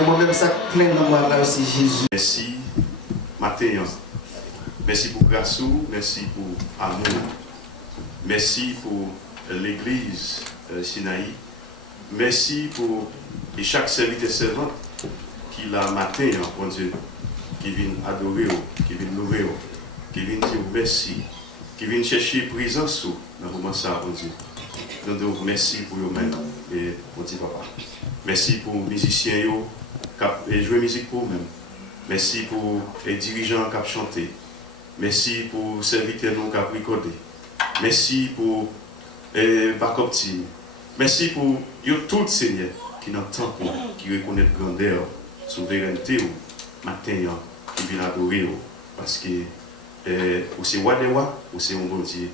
Et moi-même, ça plein dans moi là aussi, Jésus. Merci matin. Merci pour grâce, merci pour amour. Merci pour l'église Sinaï. Merci pour chaque serviteur servant qui l'a matin, bon Dieu, qui vient adorer, qui vient louer, qui vient dire merci, qui vient chercher présence dans le moment ça, bon Dieu. Nous devons merci pour eux-mêmes et pour Dieu papa. Merci pour les musiciens qui jouent musique pour eux-mêmes. Merci pour les dirigeants qui ont chanté. Merci pour les serviteurs qui ont recordé. Merci pour les backup-team. Merci pour tout Seigneur qui n'entend pas, qui reconnaît la grandeur, la souveraineté, matin, qui vient adorer. Parce que ou c'est roi des rois, ou c'est un bon Dieu,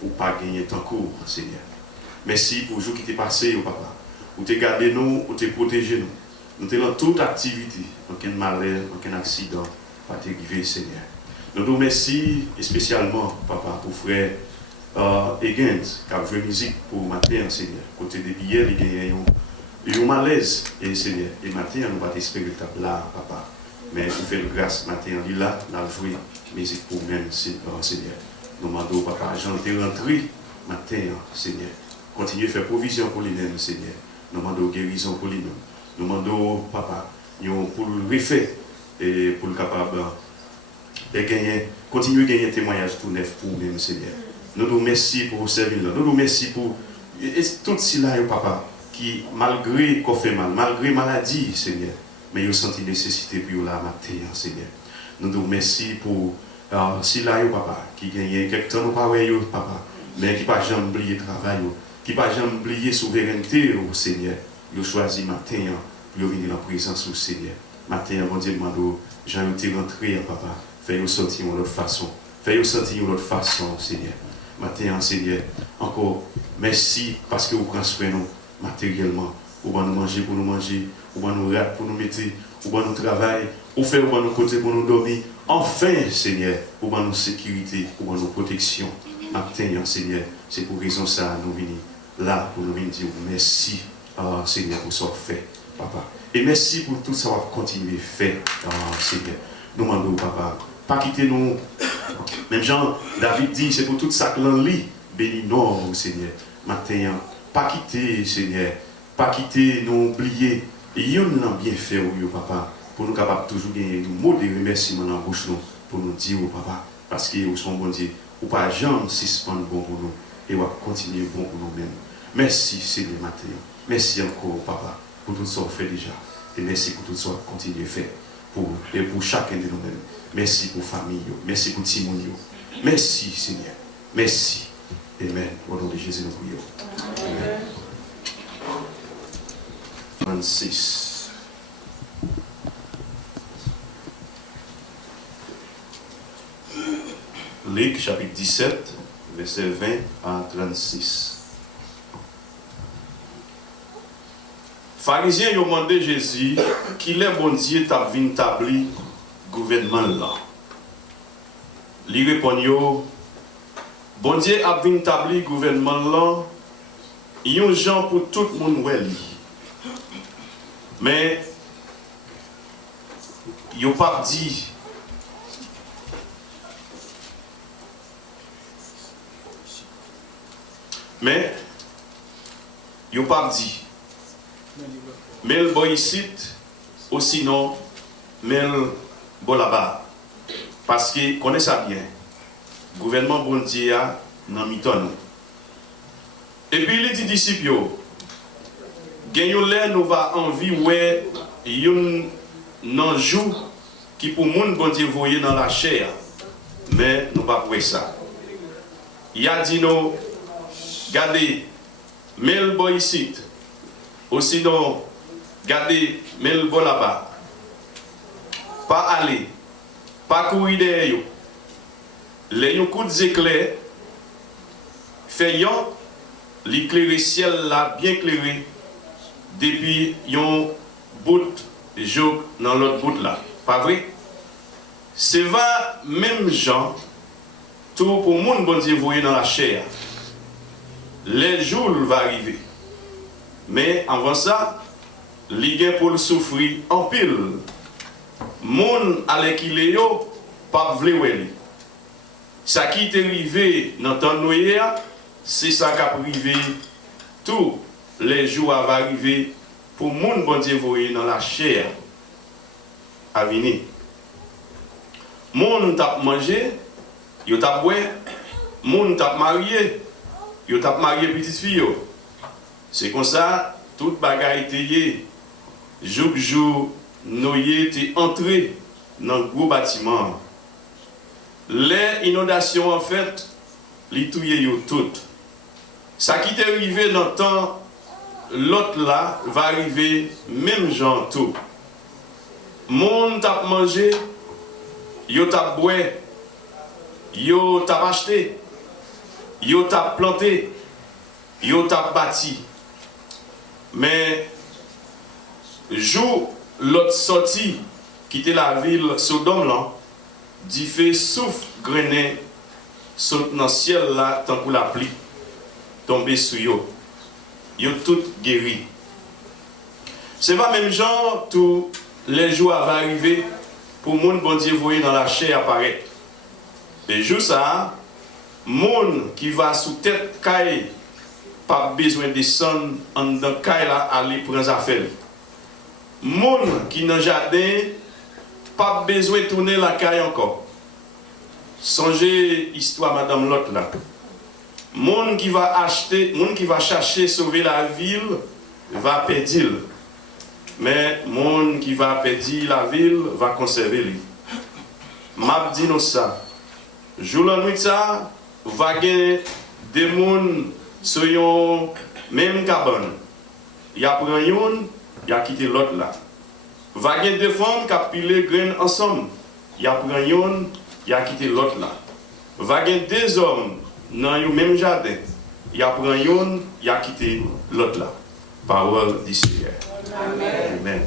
pour ne pas gagner tant court, Seigneur. Merci pour le jour qui t'est passé, papa. Pour te garder nous, pour te protéger nous. Nous sommes dans toute activité, aucun malheur, aucun accident, pas t'arriver, Seigneur. Nous nous remercions spécialement, papa, pour frère Egens, qui a joué musique pour matin, Seigneur. Côté des billets, il y a un malaise, et Seigneur. Et matin, nous va t'espérer là, papa. Mais pour faire grâce, matin, il est là, nous avons joué musique pour nous-mêmes, Seigneur. Nous demandons, papa, j'en ai rentré matin, Seigneur. Continuez à faire provision pour les-mêmes, Seigneur. Nous demandons guérison pour les-mêmes. Nous demandons, papa, pour le refaire et pour le capable de gagner, continuer à gagner un témoignage tout neuf pour nous-mêmes, Seigneur. Nous nous remercions pour servir là. Nous nous remercions pour tout cela, papa, qui, malgré qu'on fait mal, malgré maladie, Seigneur, mais ils ont senti nécessité pour la matin, Seigneur. Nous nous remercions pour cela, papa, qui gagne quelque temps, papa, mais qui n'a pas jamais oublié le travail, qui n'a pas jamais oublié la souveraineté, Seigneur. Ils ont choisi matin pour venir en présence au Seigneur. Matin, mon Dieu, j'ai été rentré, papa, fais-nous sortir de l'autre façon. Fais-nous sortir de l'autre façon, Seigneur. Matin, Seigneur, encore merci parce que vous prenez soin de nous matériellement. Vous allez nous manger pour nous manger, vous allez nous rater pour nous mettre, vous allez nous travailler, vous faites pour nous côté pour nous dormir. Enfin, Seigneur, vous allez nous sécurité, vous allez nous protection. Matin, Seigneur, c'est pour raison ça nous venir là pour nous venir dire merci, Seigneur, pour ce que vous faites, papa. Et merci pour tout ça que vous continuez à faire, Seigneur. Nous demandons, papa, pas quitter nous. Même Jean, David dit, c'est pour tout ça que l'on lit. Bénis nous, Seigneur. Matin, pas quitter, Seigneur. Pas quitter, nous oublier. Et nous l'avons bien fait, papa, pour nous capables toujours gagner des mots de remerciement dans la bouche, pour nous dire, papa, parce que vous sont bon Dieu, ou pas jamais suspendre bon pour nous, et vous continuer bon pour nous-mêmes. Merci, Seigneur, matin. Merci encore, papa, pour tout ce que vous faites déjà. Et merci pour tout ce que vous continuez à faire. Et pour chacun de nous-mêmes. Merci pour la famille. Merci pour Timon. Merci, Seigneur. Merci. Amen. Au nom de Jésus, nous prions. Amen. 26. Luc, chapitre 17, verset 20 à 36. Pharisiens ont demandé Jésus qu'il est bon Dieu t'a vu établir gouvernement là. Il répond bon Dieu a vu établir gouvernement là. Il y a un gens pour tout le monde ouais. Mais il n'a pas dit. Mais il n'a pas dit. Mais le boy ici, ou sinon, mais le bon là-bas. Parce que, connaissez ça bien, le gouvernement bon Dieu a dans mi-temps. Et puis, il dit disciples, gagnons l'air, nous va envie, ouais, il y a un jour qui pour monde bon Dieu voyait dans la chair, mais nous pas pour ça. Il a dit nous, regardez, mais le boy ici, ou sinon, regardez, mais le bon là-bas. Pas aller, pas courir derrière eux. Les coups d'éclair, faisant l'éclairer ciel là, bien éclairé, depuis un bout de jour dans l'autre bout là. Pas vrai? C'est va même gens, tout pour le monde, bon Dieu, voyez dans la chair. Les jours vont arriver. Mais avant ça, les gens pour le souffrir en pile. Moun avec qui les yo, pas vle wè li. Ça qui est arrivé dans le temps noyé, c'est ça qui a privé tous les jours à arriver pour moun bon Dieu voyer dans la chair à venir. Moun tap mangé, yo tap boire, moun tap marié, yo tap marié petite fille. C'est comme ça toute bagaille teye jour noyé t'est entré dans le gros bâtiment. Les inondations en fait, les touye yo tout. Ça qui t'est arrivé dans le temps, l'autre là va arriver même genre tout. Moun tap mangé, yo tap boire, yo tap acheté, yo tap planté, yo tap bâti. Mais jour l'autre sorti quitter la ville Sodome là, dit fait souffle grené saute dans le ciel là tant que la pluie tomber sur yo. Yo tout guéri. C'est pas même genre tous les jours va arriver pour moun bon Dieu voyer dans la chair apparaître. Et jour ça, moun qui va sous tête caille pas besoin de descendre en dans caille là aller prendre affaire. Moun qui dans jardin pas besoin de tourner la caille encore. Songez histoire madame Lot là. Moun qui va acheter, moun qui va chercher sauver la ville va perdre. Mais moun qui va perdre la ville va conserver lui. M'a dit nous ça. Jour la nuit ça va gagner des moun sur yon même cabane. Il y a pris yon, il a quitté l'autre là. Va gagner des femmes qui ont pilé graines ensemble. Il y a pris yon, il a quitté l'autre là. Va gagner des hommes dans le même jardin. Il a pris yon, il a quitté l'autre là. Parole du Seigneur. Amen. Amen.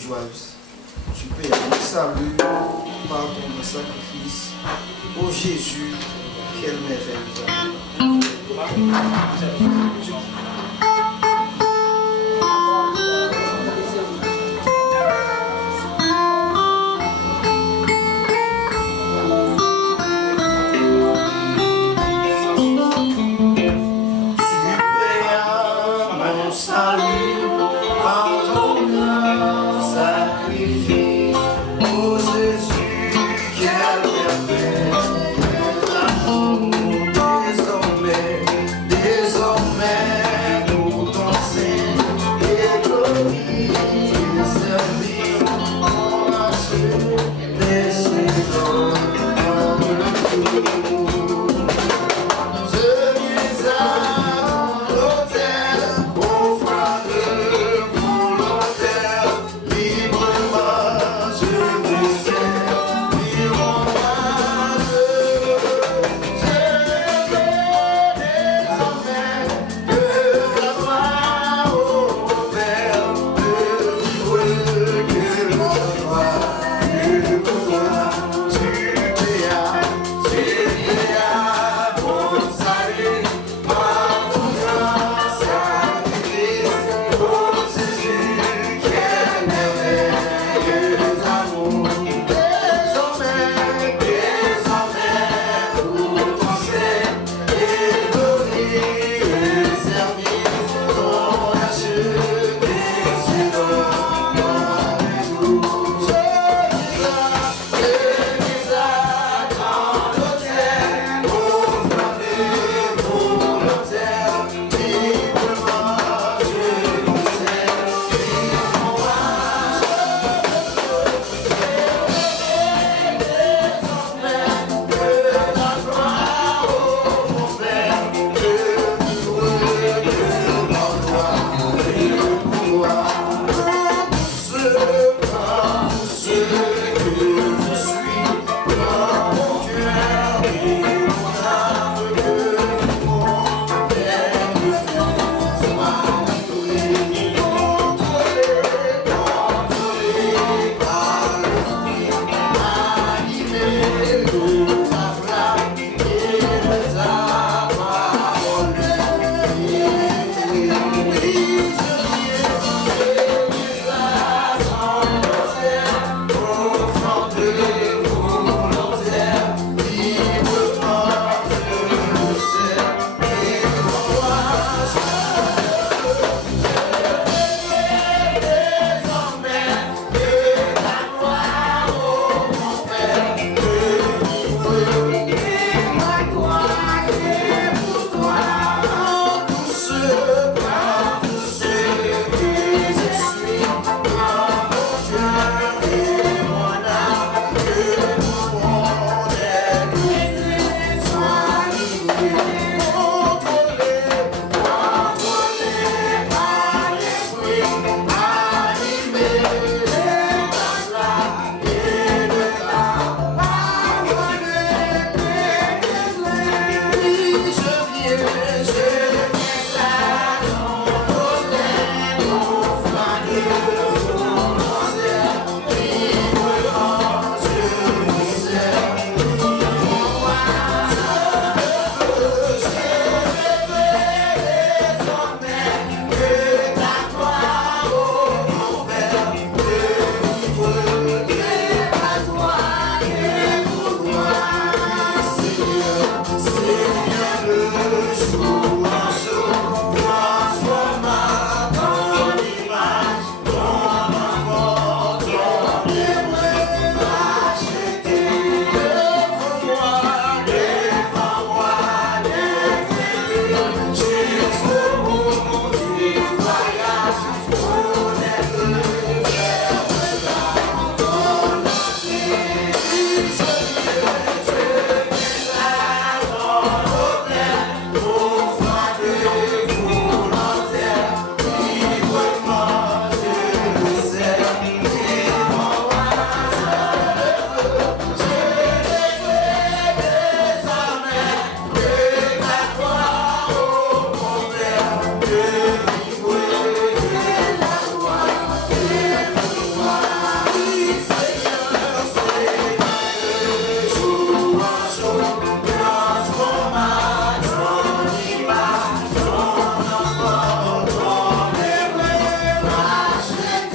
Joyeuse. Tu peux être salut par ton sacrifice. Ô Jésus, quelle merveille. Désormais,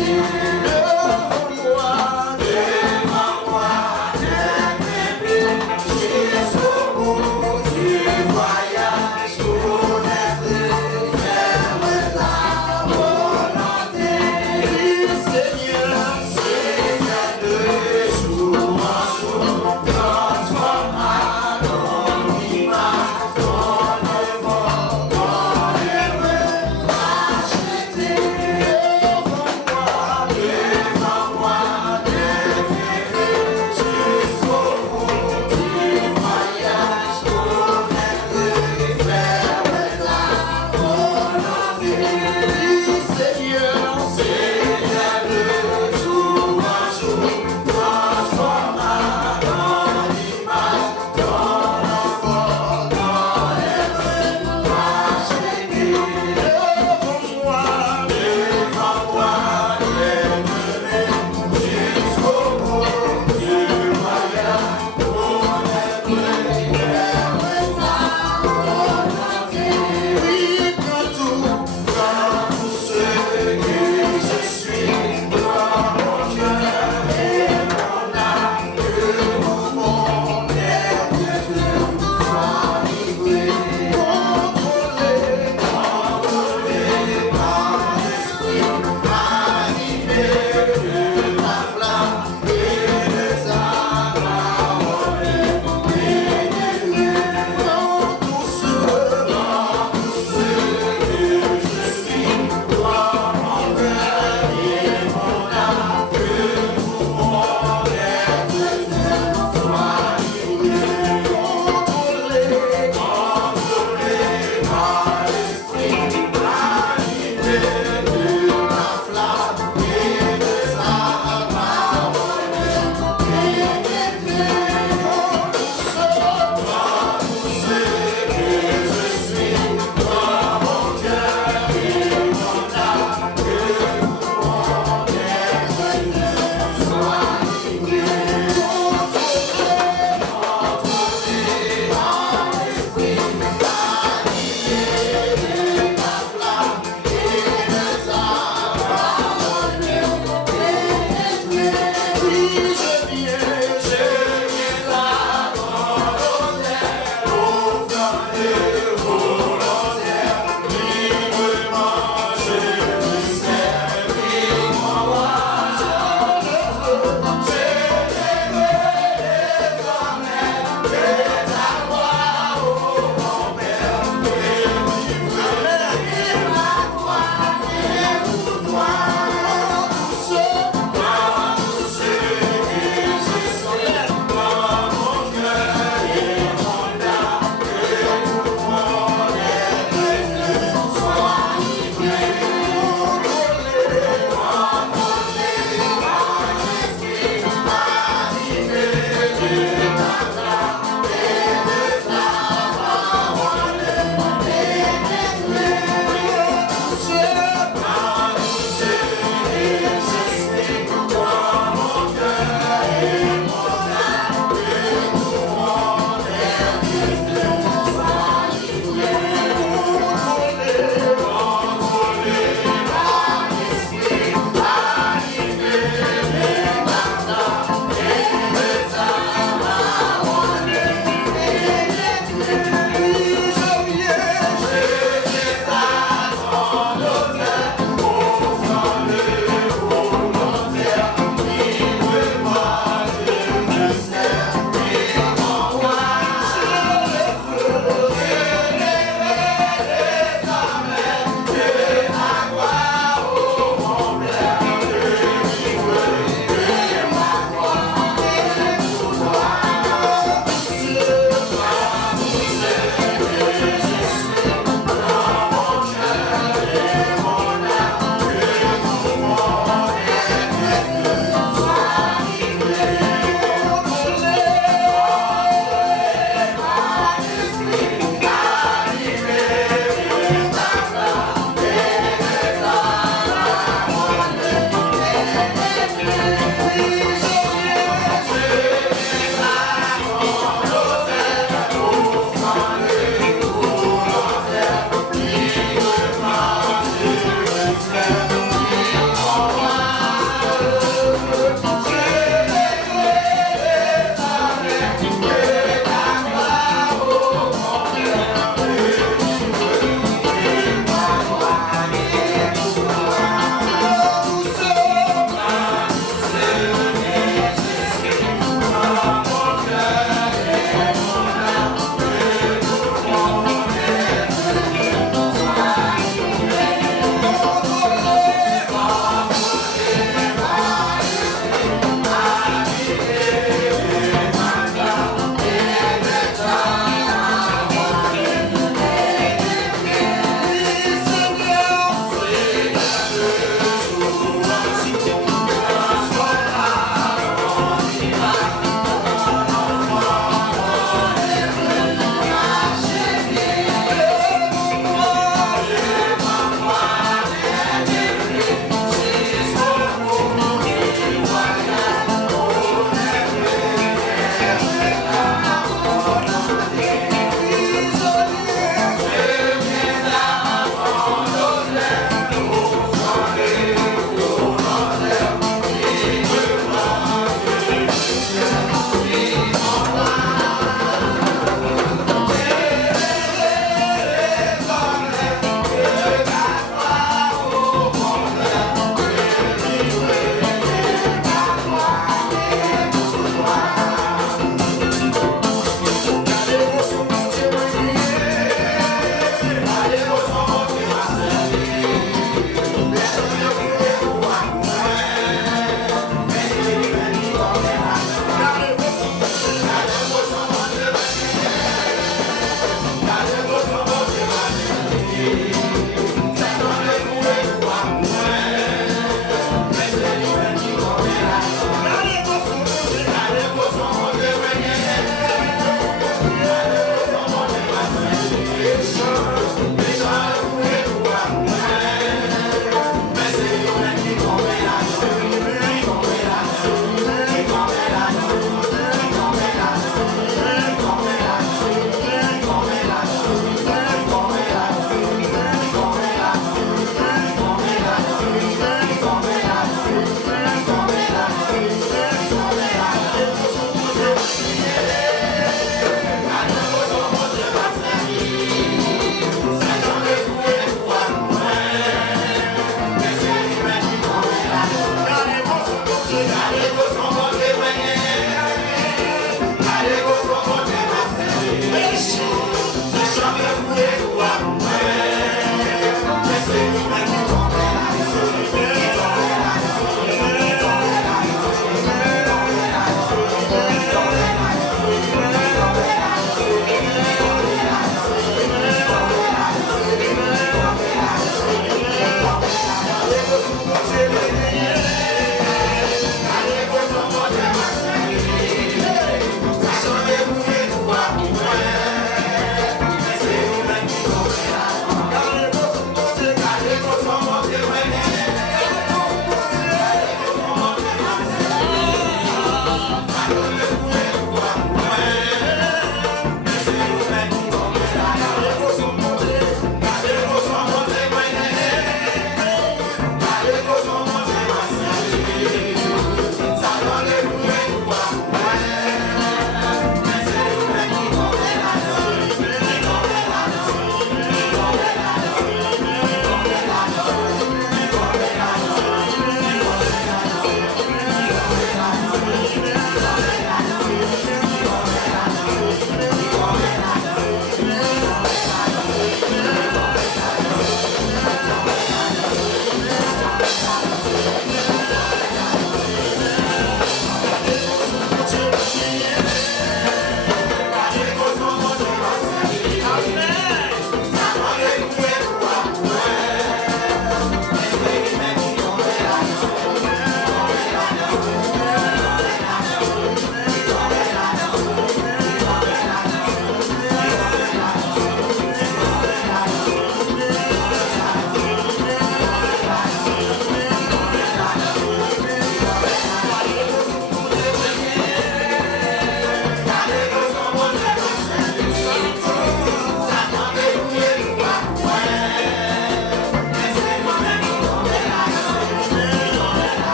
Devant moi,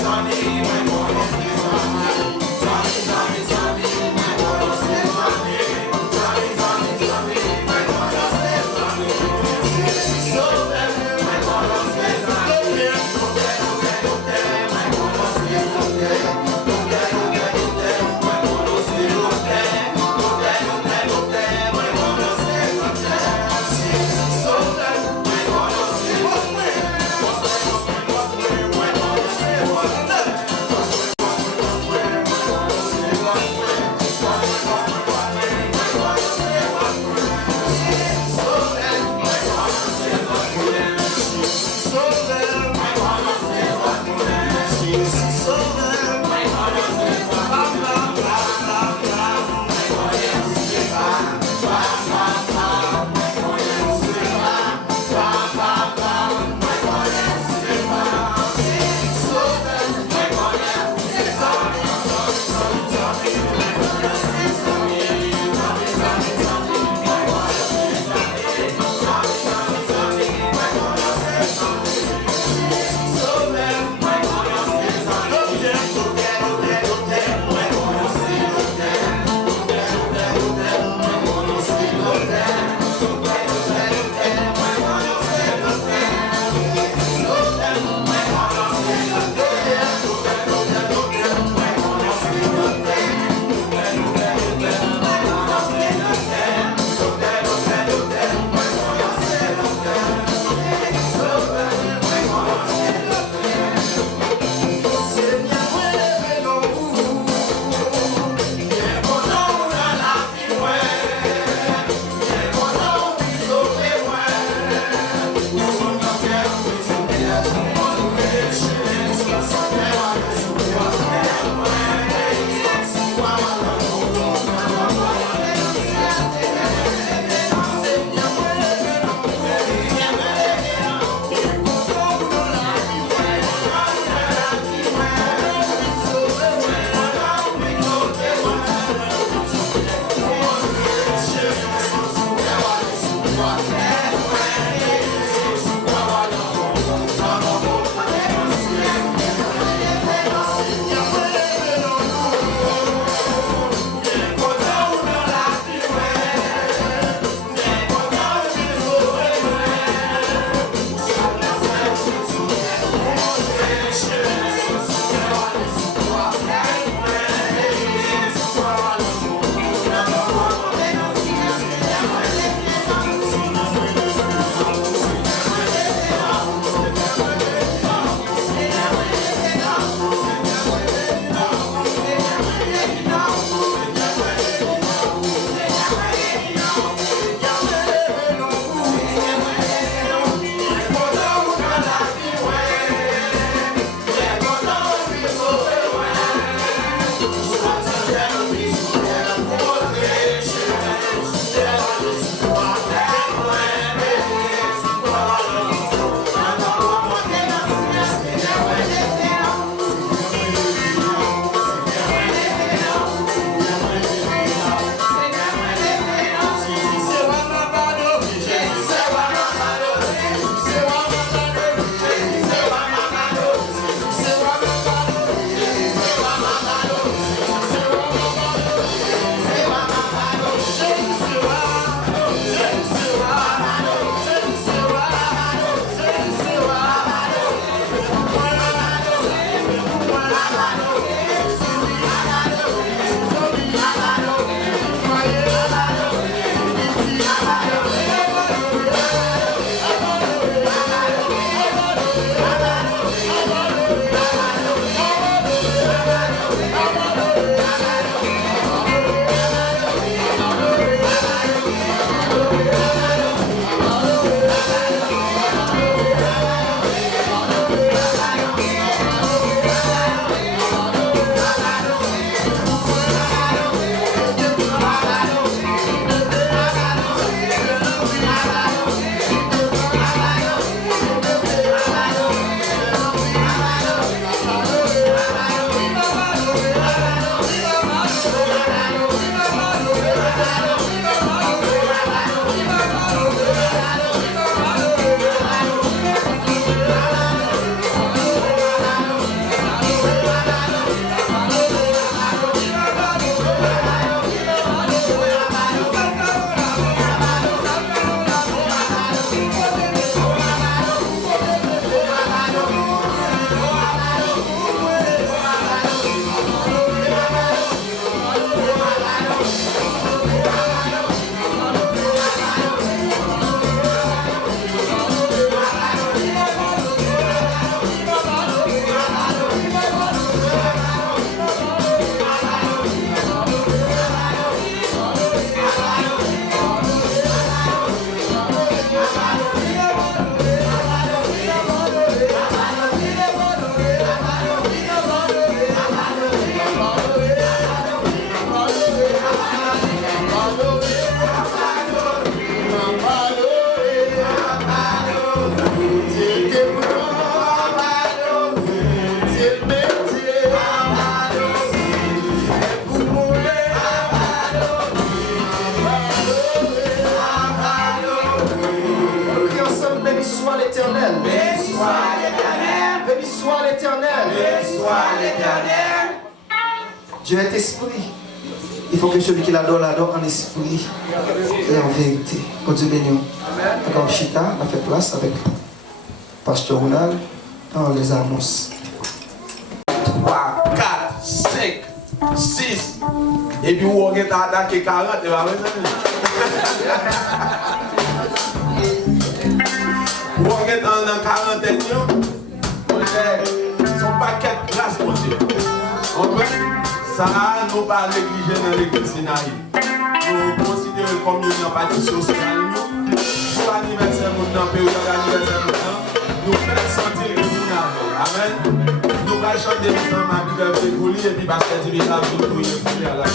Sunny, my morning, Dieu est esprit. Il faut que celui qui l'adore en esprit et en vérité. Que Dieu bénisse. Comme Chita, on a fait place avec Pasteur Ronald dans les annonces. 3, 4, 5, 6. Et puis on va attaquer 40 et va on va dans 40 son paquet de grâce, mon Dieu. Ça, nous pas négliger dans l'église Sinaï. Nous considérons comme une partie sociale. Pour l'anniversaire, dans le période d'anniversaire, nous faisons sentir que nous avons. Amen. Nous allons chanter ensemble ma Bible de Gouli et puis Pasteur Divisa pour nous prier à la grâce.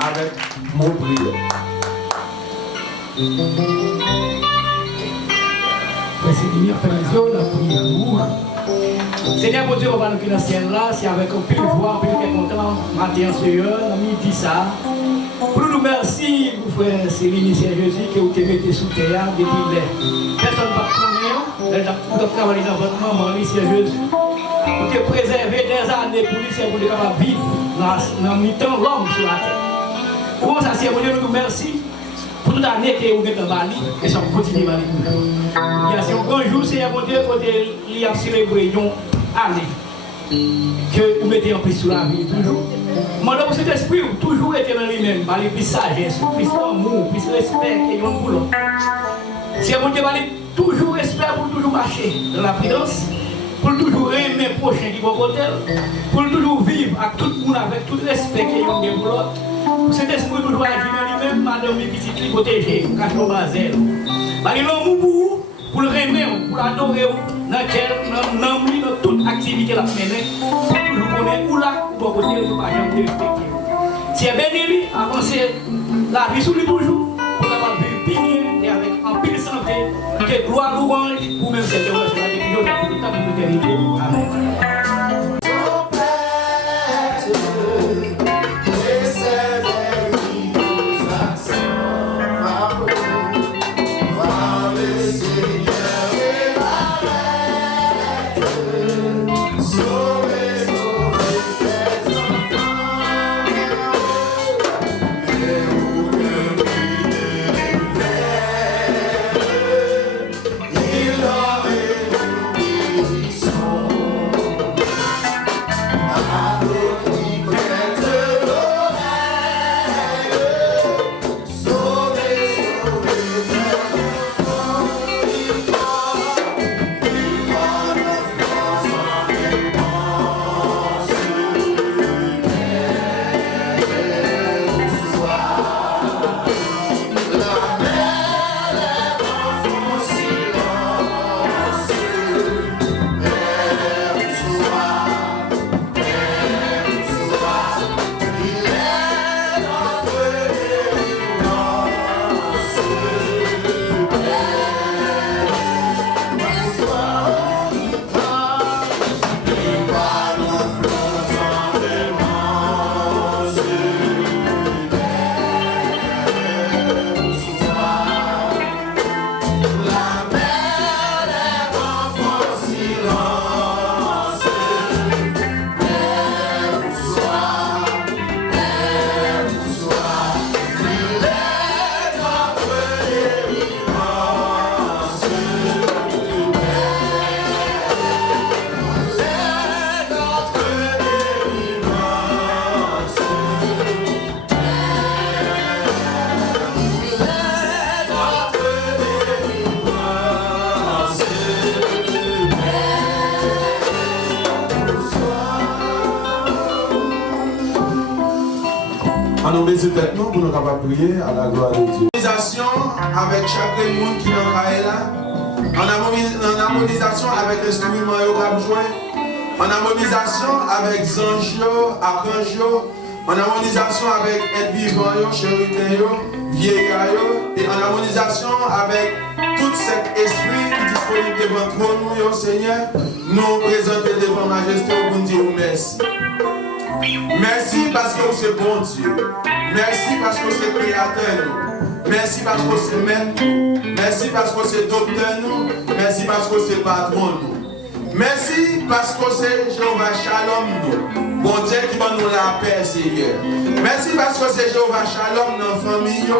Avec mon prière. Seigneur mon Dieu, on va nous dans le ciel là, c'est avec un peu de joie, un peu de content, matin Seigneur, on dit ça. Pour nous merci, mon frère Céline, Seigneur Jésus, que vous te mettez sous terre depuis les personnes ne connaissent, vous travaillez dans votre maman, Seigneur Jésus. Vous te préservez des années pour lui, c'est pour capable vivre dans le temps l'homme sur la terre. Pour ça, Seigneur Dieu, nous merci pour toute l'année que vous êtes en Bali et ça continue à Bali. Il y a un grand jour, Seigneur mon Dieu, quand il a célébré une année que vous mettez en plus sur la vie toujours. Maintenant, cet esprit toujours été dans lui-même, par plus sagesse, plus amour, plus respect et un boulot. Seigneur mon Dieu, toujours respect pour toujours marcher dans la prudence, pour toujours aimer le prochain qui va côté, pour toujours vivre avec tout le monde, avec tout respect qu'il y a pour l'autre. Cet esprit toujours agir dans lui-même, madame, les petites qui protégent, cache le bazel. Il l'amour pour le remettre, pour l'adorer, dans toute activité qu'il a menée, pour toujours connaître où là, pour côté, pour pas jamais respecter. Si elle bénit lui, avancer la vie sur lui toujours, pour avoir vivre bien et avec un pile santé, que gloire louange pour même cette heure, c'est la décision de tout le temps de l'éternité. Amen. Il a nous baisser tête nous pour nous capables de prier à la gloire de Dieu. Avec chaque monde qui est là, en harmonisation avec l'instrument qu'on joué, en harmonisation avec Zanjio, Arcangio, en harmonisation avec être vivant, chérité, vieillard, et en harmonisation avec tout cet esprit qui est disponible devant nous, Seigneur, nous présenter devant Majesté pour nous dire merci. Merci parce que vous êtes bon Dieu. Merci parce que vous êtes créateur. Merci parce que vous êtes maître. Merci parce que vous êtes docteur. Merci parce que vous êtes patron. Merci parce que c'est Jéhovah Shalom. Bon Dieu qui va nous la paix, Seigneur. Merci parce que c'est Jéhovah Shalom dans la famille.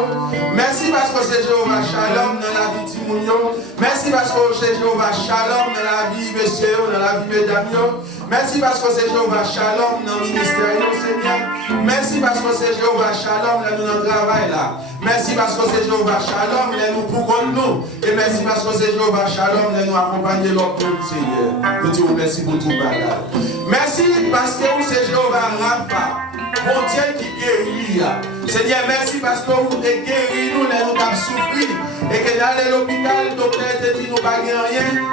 Merci parce que c'est Jéhovah Shalom dans la vie de Timounio. Merci parce que c'est Jéhovah Shalom dans la vie de Monsieur, dans la vie de Damio. Merci parce que c'est Jéhovah Shalom dans le ministère, Seigneur. Merci parce que c'est Jéhovah Shalom dans notre travail là. Merci parce que c'est Jéhovah Shalom dans nous pour nous. Et merci parce que c'est Jéhovah Shalom dans nous accompagner l'autre, Seigneur. Nous disons merci pour tout bagage. Merci parce que c'est Jéhovah Rapha. Bon Dieu qui guérit. Seigneur, merci parce que vous avez guéri nous, nous avons souffert. Et que dans l'hôpital, le docteur te dit nous pas rien.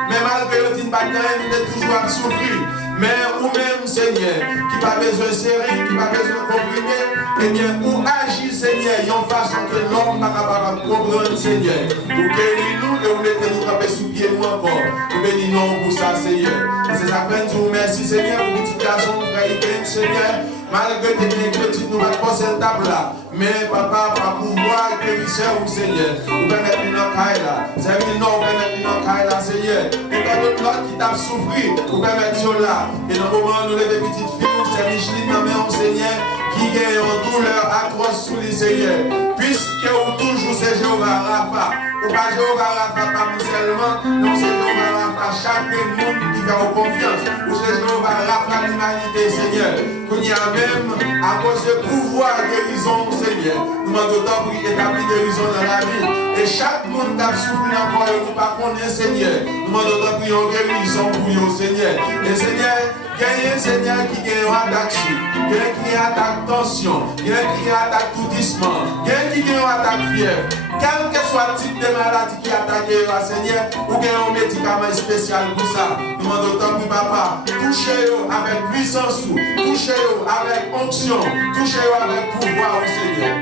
Mais malgré le dit pas rien, nous avons toujours à souffrir. Mais vous-même, Seigneur, qui n'a pas besoin de série, qui n'a pas besoin de comprimer, eh bien, vous agissez, Seigneur, en façon que l'homme n'a pas capable de comprendre, Seigneur. Vous guérissez nous et vous mettez nous camper sous pied nous encore. Vous bénissez nous pour ça, Seigneur. Et c'est ça que je vous remercie, Seigneur, pour petit garçon, frère Ken, Seigneur. Malgré que tes petites nous va passer cette table là. Mais papa, par pouvoir guérisseur, Seigneur, vous permettez nous dans le là. C'est lui, non, vous permettez nous dans le là, Seigneur. Et quand l'autre qui t'a souffert, vous permettez là. Et dans le moment où nous les petites filles, c'est Micheline, non, mais Seigneur, qui gagne en douleur atroce sous les Seigneur. Puisque vous toujours c'est Jéhovah Rapha. Ou pas Jéhovah Rapha, pas nous seulement, non, c'est Jéhovah Rapha, chaque monde qui fait confiance. Ou c'est Jéhovah Rapha, l'humanité, Seigneur. Qu'on y a même, à cause du pouvoir de guérison, Seigneur, nous demandons d'autant pour établir guérison dans la vie. Et chaque monde qui a souffert encore, nous ne pas connaître, Seigneur. Nous demandons d'autant pour une guérison pour vous, Seigneur. Et Seigneur, gagnez, Seigneur, qui gagne une attaque, gagne qui attaque tension, gagne qui attaque toutissement, gagne qui gagne une attaque fièvre. Quel que soit le type de maladie qui attaque, Seigneur, ou gagne un médicament spécial pour ça. Nous demandons d'autant pour papa, touchez-vous avec puissance, touchez-vous avec onction, touchez-vous avec pouvoir, Seigneur.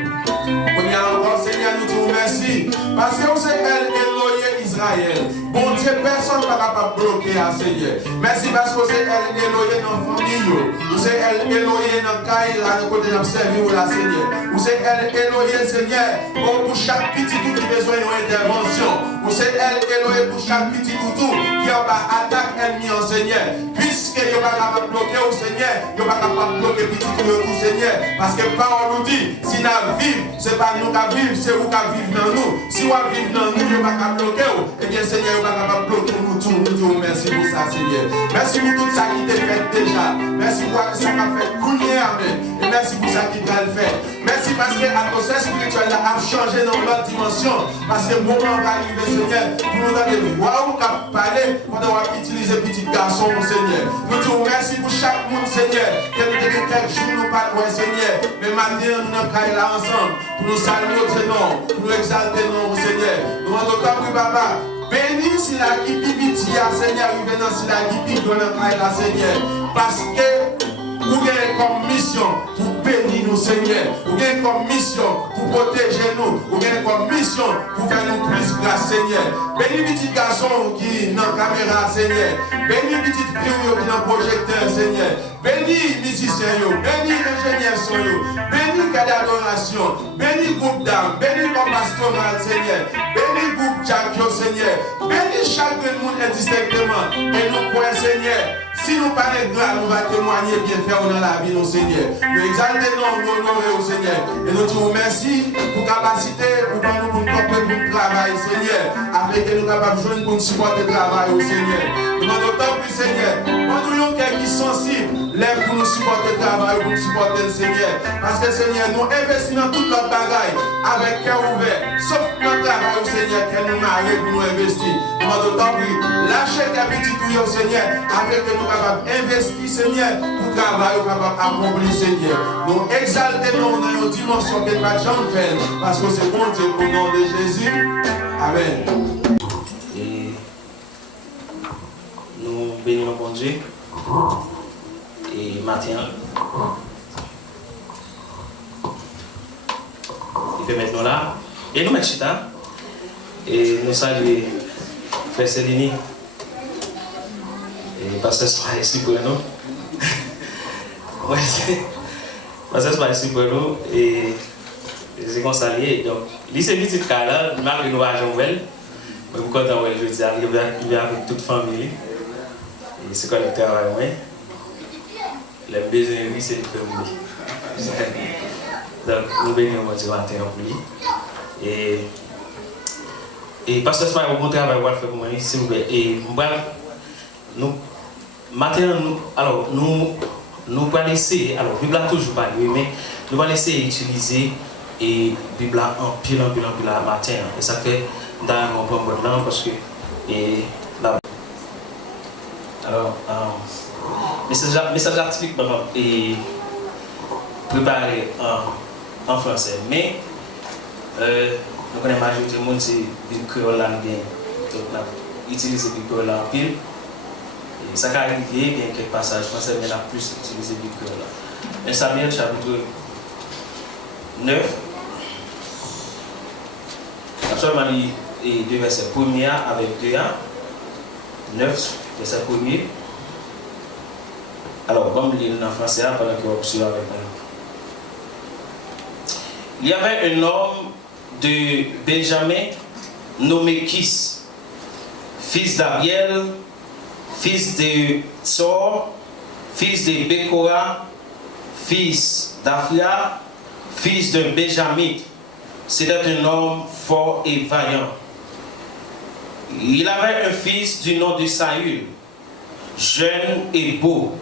Encore, Seigneur, nous disons merci. Parce que vous êtes Elohim Israël. Bon Dieu, personne ne va pas bloquer à Seigneur. Merci parce que vous êtes Elohim dans la famille. Vous êtes Elohim dans le cahier, là, de côté de servir la Seigneur. Vous êtes Elohim, Seigneur, pour chaque petit tout qui a besoin d'une intervention. Vous êtes Elohim pour chaque petit tout qui a attaque ennemi en Seigneur. Puisque vous n'êtes pas capable de bloquer au Seigneur, vous n'êtes pas capable de bloquer petit tout Seigneur. Parce que parole nous dit, si nous vivons, ce n'est pas nous qui vivons, c'est vous qui vivez dans nous. Si vous vivez dans nous, vous n'êtes pas capable de bloquer. Eh bien, Seigneur, vous n'êtes pas capable de bloquer nous tous. Nous disons merci pour ça, Seigneur. Merci pour tout ça qui est fait déjà. Merci pour ça qui a fait couler, amen. Et merci pour ça qui va le faire. Merci parce que l'atmosphère spirituelle a changé dans notre dimension. Parce que le moment va arriver, Seigneur, pour nous donner voix ou parler, pour devoir utiliser petit garçon, mon Seigneur. Nous disons merci pour chaque monde, Seigneur. Que nous devons quelques jours, nous pas loin, Seigneur. Mais maintenant, nous sommes là ensemble. Pour nous saluer notre nom, pour nous exalter notre Seigneur. Nous demandons tant que papa. Bénis si la qui pipi, Seigneur, revenant si la qui pipi, nous sommes là, Seigneur. Parce que vous avez comme mission pour bénir nous, Seigneur. Vous avez comme mission pour protéger nous. Vous avez comme mission pour faire nous plus grâce, Seigneur. Bénis les petits garçons qui dans la caméra, Seigneur. Bénis les petites filles qui dans le projecteur, Seigneur. Bénis les musiciens, bénis les ingénieurs, bénis les d'adoration, bénis le groupe d'âme, bénis le pastoral, Seigneur. Bénis le groupe Jack, Seigneur. Bénis chaque monde indistinctement. Et nous croyons, Seigneur. Si nous parlons de grâce, nous allons témoigner bien faire dans la vie, nos Seigneur. Nous exaltons, nous honorons au Seigneur. Et nous disons merci pour la capacité, pour nous comprendre pour le travail, Seigneur. Afin que nous soyons capables de jouer pour supporter le travail au Seigneur. Nous demandons tant plus, Seigneur. Quand nous sommes quelqu'un qui est sensible, lève pour nous supporter le travail, pour nous supporter le Seigneur. Parce que Seigneur, nous investissons dans toute notre bagaille avec cœur ouvert. Sauf notre travail au Seigneur, qu'elle nous marie pour nous investir. Nous d'autant plus, lâchez ta petite touille au Seigneur, afin que nous capables d'investir, Seigneur, pour travailler, capable d'accomplir, Seigneur. Nous exaltons dans une dimension que pas de gens fait, parce que c'est bon Dieu au nom de Jésus. Amen. Et nous bénissons bon Dieu. Et maintenant, il peut maintenant là. Et nous mettons chita. Et nous saluons Frère Céline. Et Pasteur soit ici pour nous. Ouais, Pasteur soit ici pour nous. Et c'est qu'on salue. Donc, lycée visite là, nous avons une nouvelle nouvelle. Mais vous comptez, je dis, il est avec toute famille. Et c'est quoi le travail, les besoins, oui, c'est le premier. Donc, nous venons au matin pour lui. Et parce que c'est un bon travail qu'on fait pour moi, s'il vous plaît. Et nous, maintenant, nous allons laisser, alors, Bible a toujours pas lu, mais nous allons laisser utiliser et Bible en pile matin. Et ça fait dans mon bon temps parce que, et là, alors, message article est préparé en français, mais nous connaissons la majorité du monde, c'est Bible créole là, donc on a utilisé Bible créole en pile. Et ça a arrivé, il y a quelques passages français, mais on a plus utilisé Bible créole là. 1 Samuel chapitre 9, absolument les deux versets, premier avec 2a, 9, verset 1er. Alors, comme lire en français, pendant que vous suivez avec moi. Il y avait un homme de Benjamin nommé Kis, fils d'Abiel, fils de Tsor, fils de Bekora, fils d'Afia, fils de Benjamin. C'était un homme fort et vaillant. Il avait un fils du nom de Saül, jeune et beau,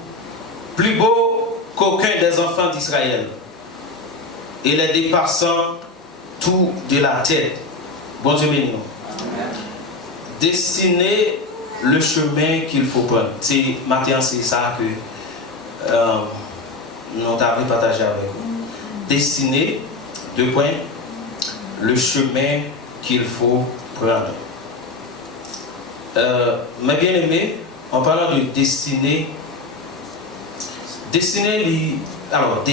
plus beau qu'aucun des enfants d'Israël, et les dépassant tout de la tête. Bon Dieu béni nous. Dessiner le chemin qu'il faut prendre. C'est maintenant c'est ça que nous avons partagé avec vous. Dessiner, 2 points, le chemin qu'il faut prendre. Mes bien-aimés, en parlant de destiner, destin, alors,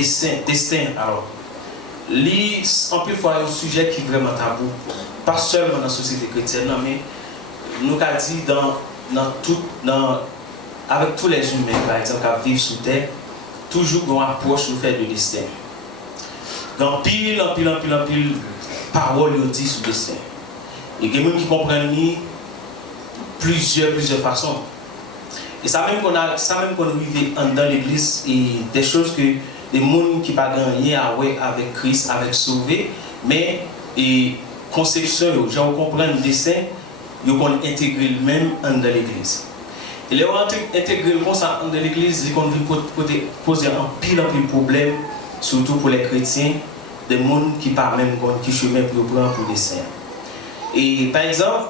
en plus fois un sujet qui est vraiment tabou, pas seulement dans la société chrétienne, mais nous avons dit avec tous les humains, par exemple, qui vivent sous terre, toujours une approche nous fait de destin. Dans pile paroles dit sur le destin. Et il y a des gens qui comprennent plusieurs façons. Et ça même qu'on vit dans l'église, et des choses que des gens qui n'ont pas gagné avec Christ, avec sauvé, mais et conception, gens comprennent le destin, ils vont intégrer le même dans l'église. Et les gens intégrer le ça dans l'église, ils vont poser un pile de problèmes, surtout pour les chrétiens, des gens qui ne pas même qui chemin pour prendre pour le destin. Et par exemple,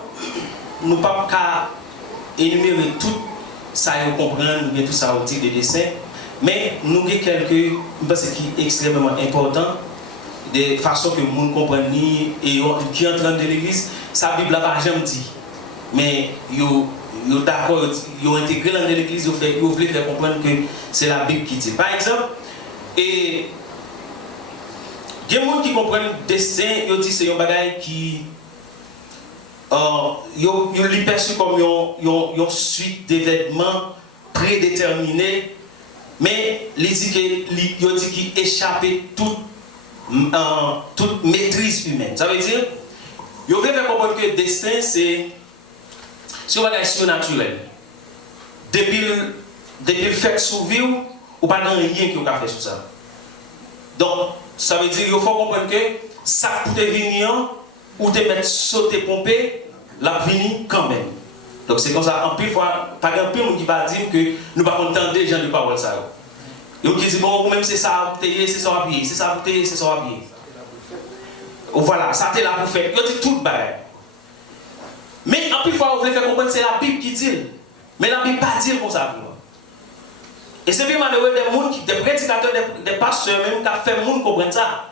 nous ne pouvons pas énumérer tout ça et comprendre, tout ça au titre de dessin, mais nous avons quelques choses qui sont extrêmement importantes, de façon que nous comprenons et qui entrent dans l'église, sa Bible n'a pas jamais dit. Mais ils sont d'accord, ils ont intégré dans l'église, ils voulaient faire comprendre que c'est la Bible qui dit. Par exemple, et il y a des gens qui comprennent le destin, ils disent que c'est un bagage qui ils perçu comme une suite d'événements prédéterminés, mais ils disent qu'ils échappent toute maîtrise humaine. Ça veut dire, ils veulent faire comprendre que le destin, c'est un bagage surnaturel. Depuis le fait survivre, ou pas dans rien qui a fait sur ça. Donc, ça veut dire qu'il faut comprendre que ça peut venir ou te mettre sauter pomper, la venir quand même. Donc c'est comme ça, en plus fois, par exemple, on qui va dire que nous ne pas entendre des gens de parole ça. Ils disent, bon, même c'est ça, c'est ça à payer, c'est ça à payer, c'est ça à payer. Voilà, ça t'est là pour faire. Ils disent tout bas. Mais en plus, il faut faire comprendre que c'est la Bible qui dit. Mais la Bible pas dit comme ça. Et c'est bien malheureux des prédicateurs, des pasteurs même qui fait le monde comprendre ça.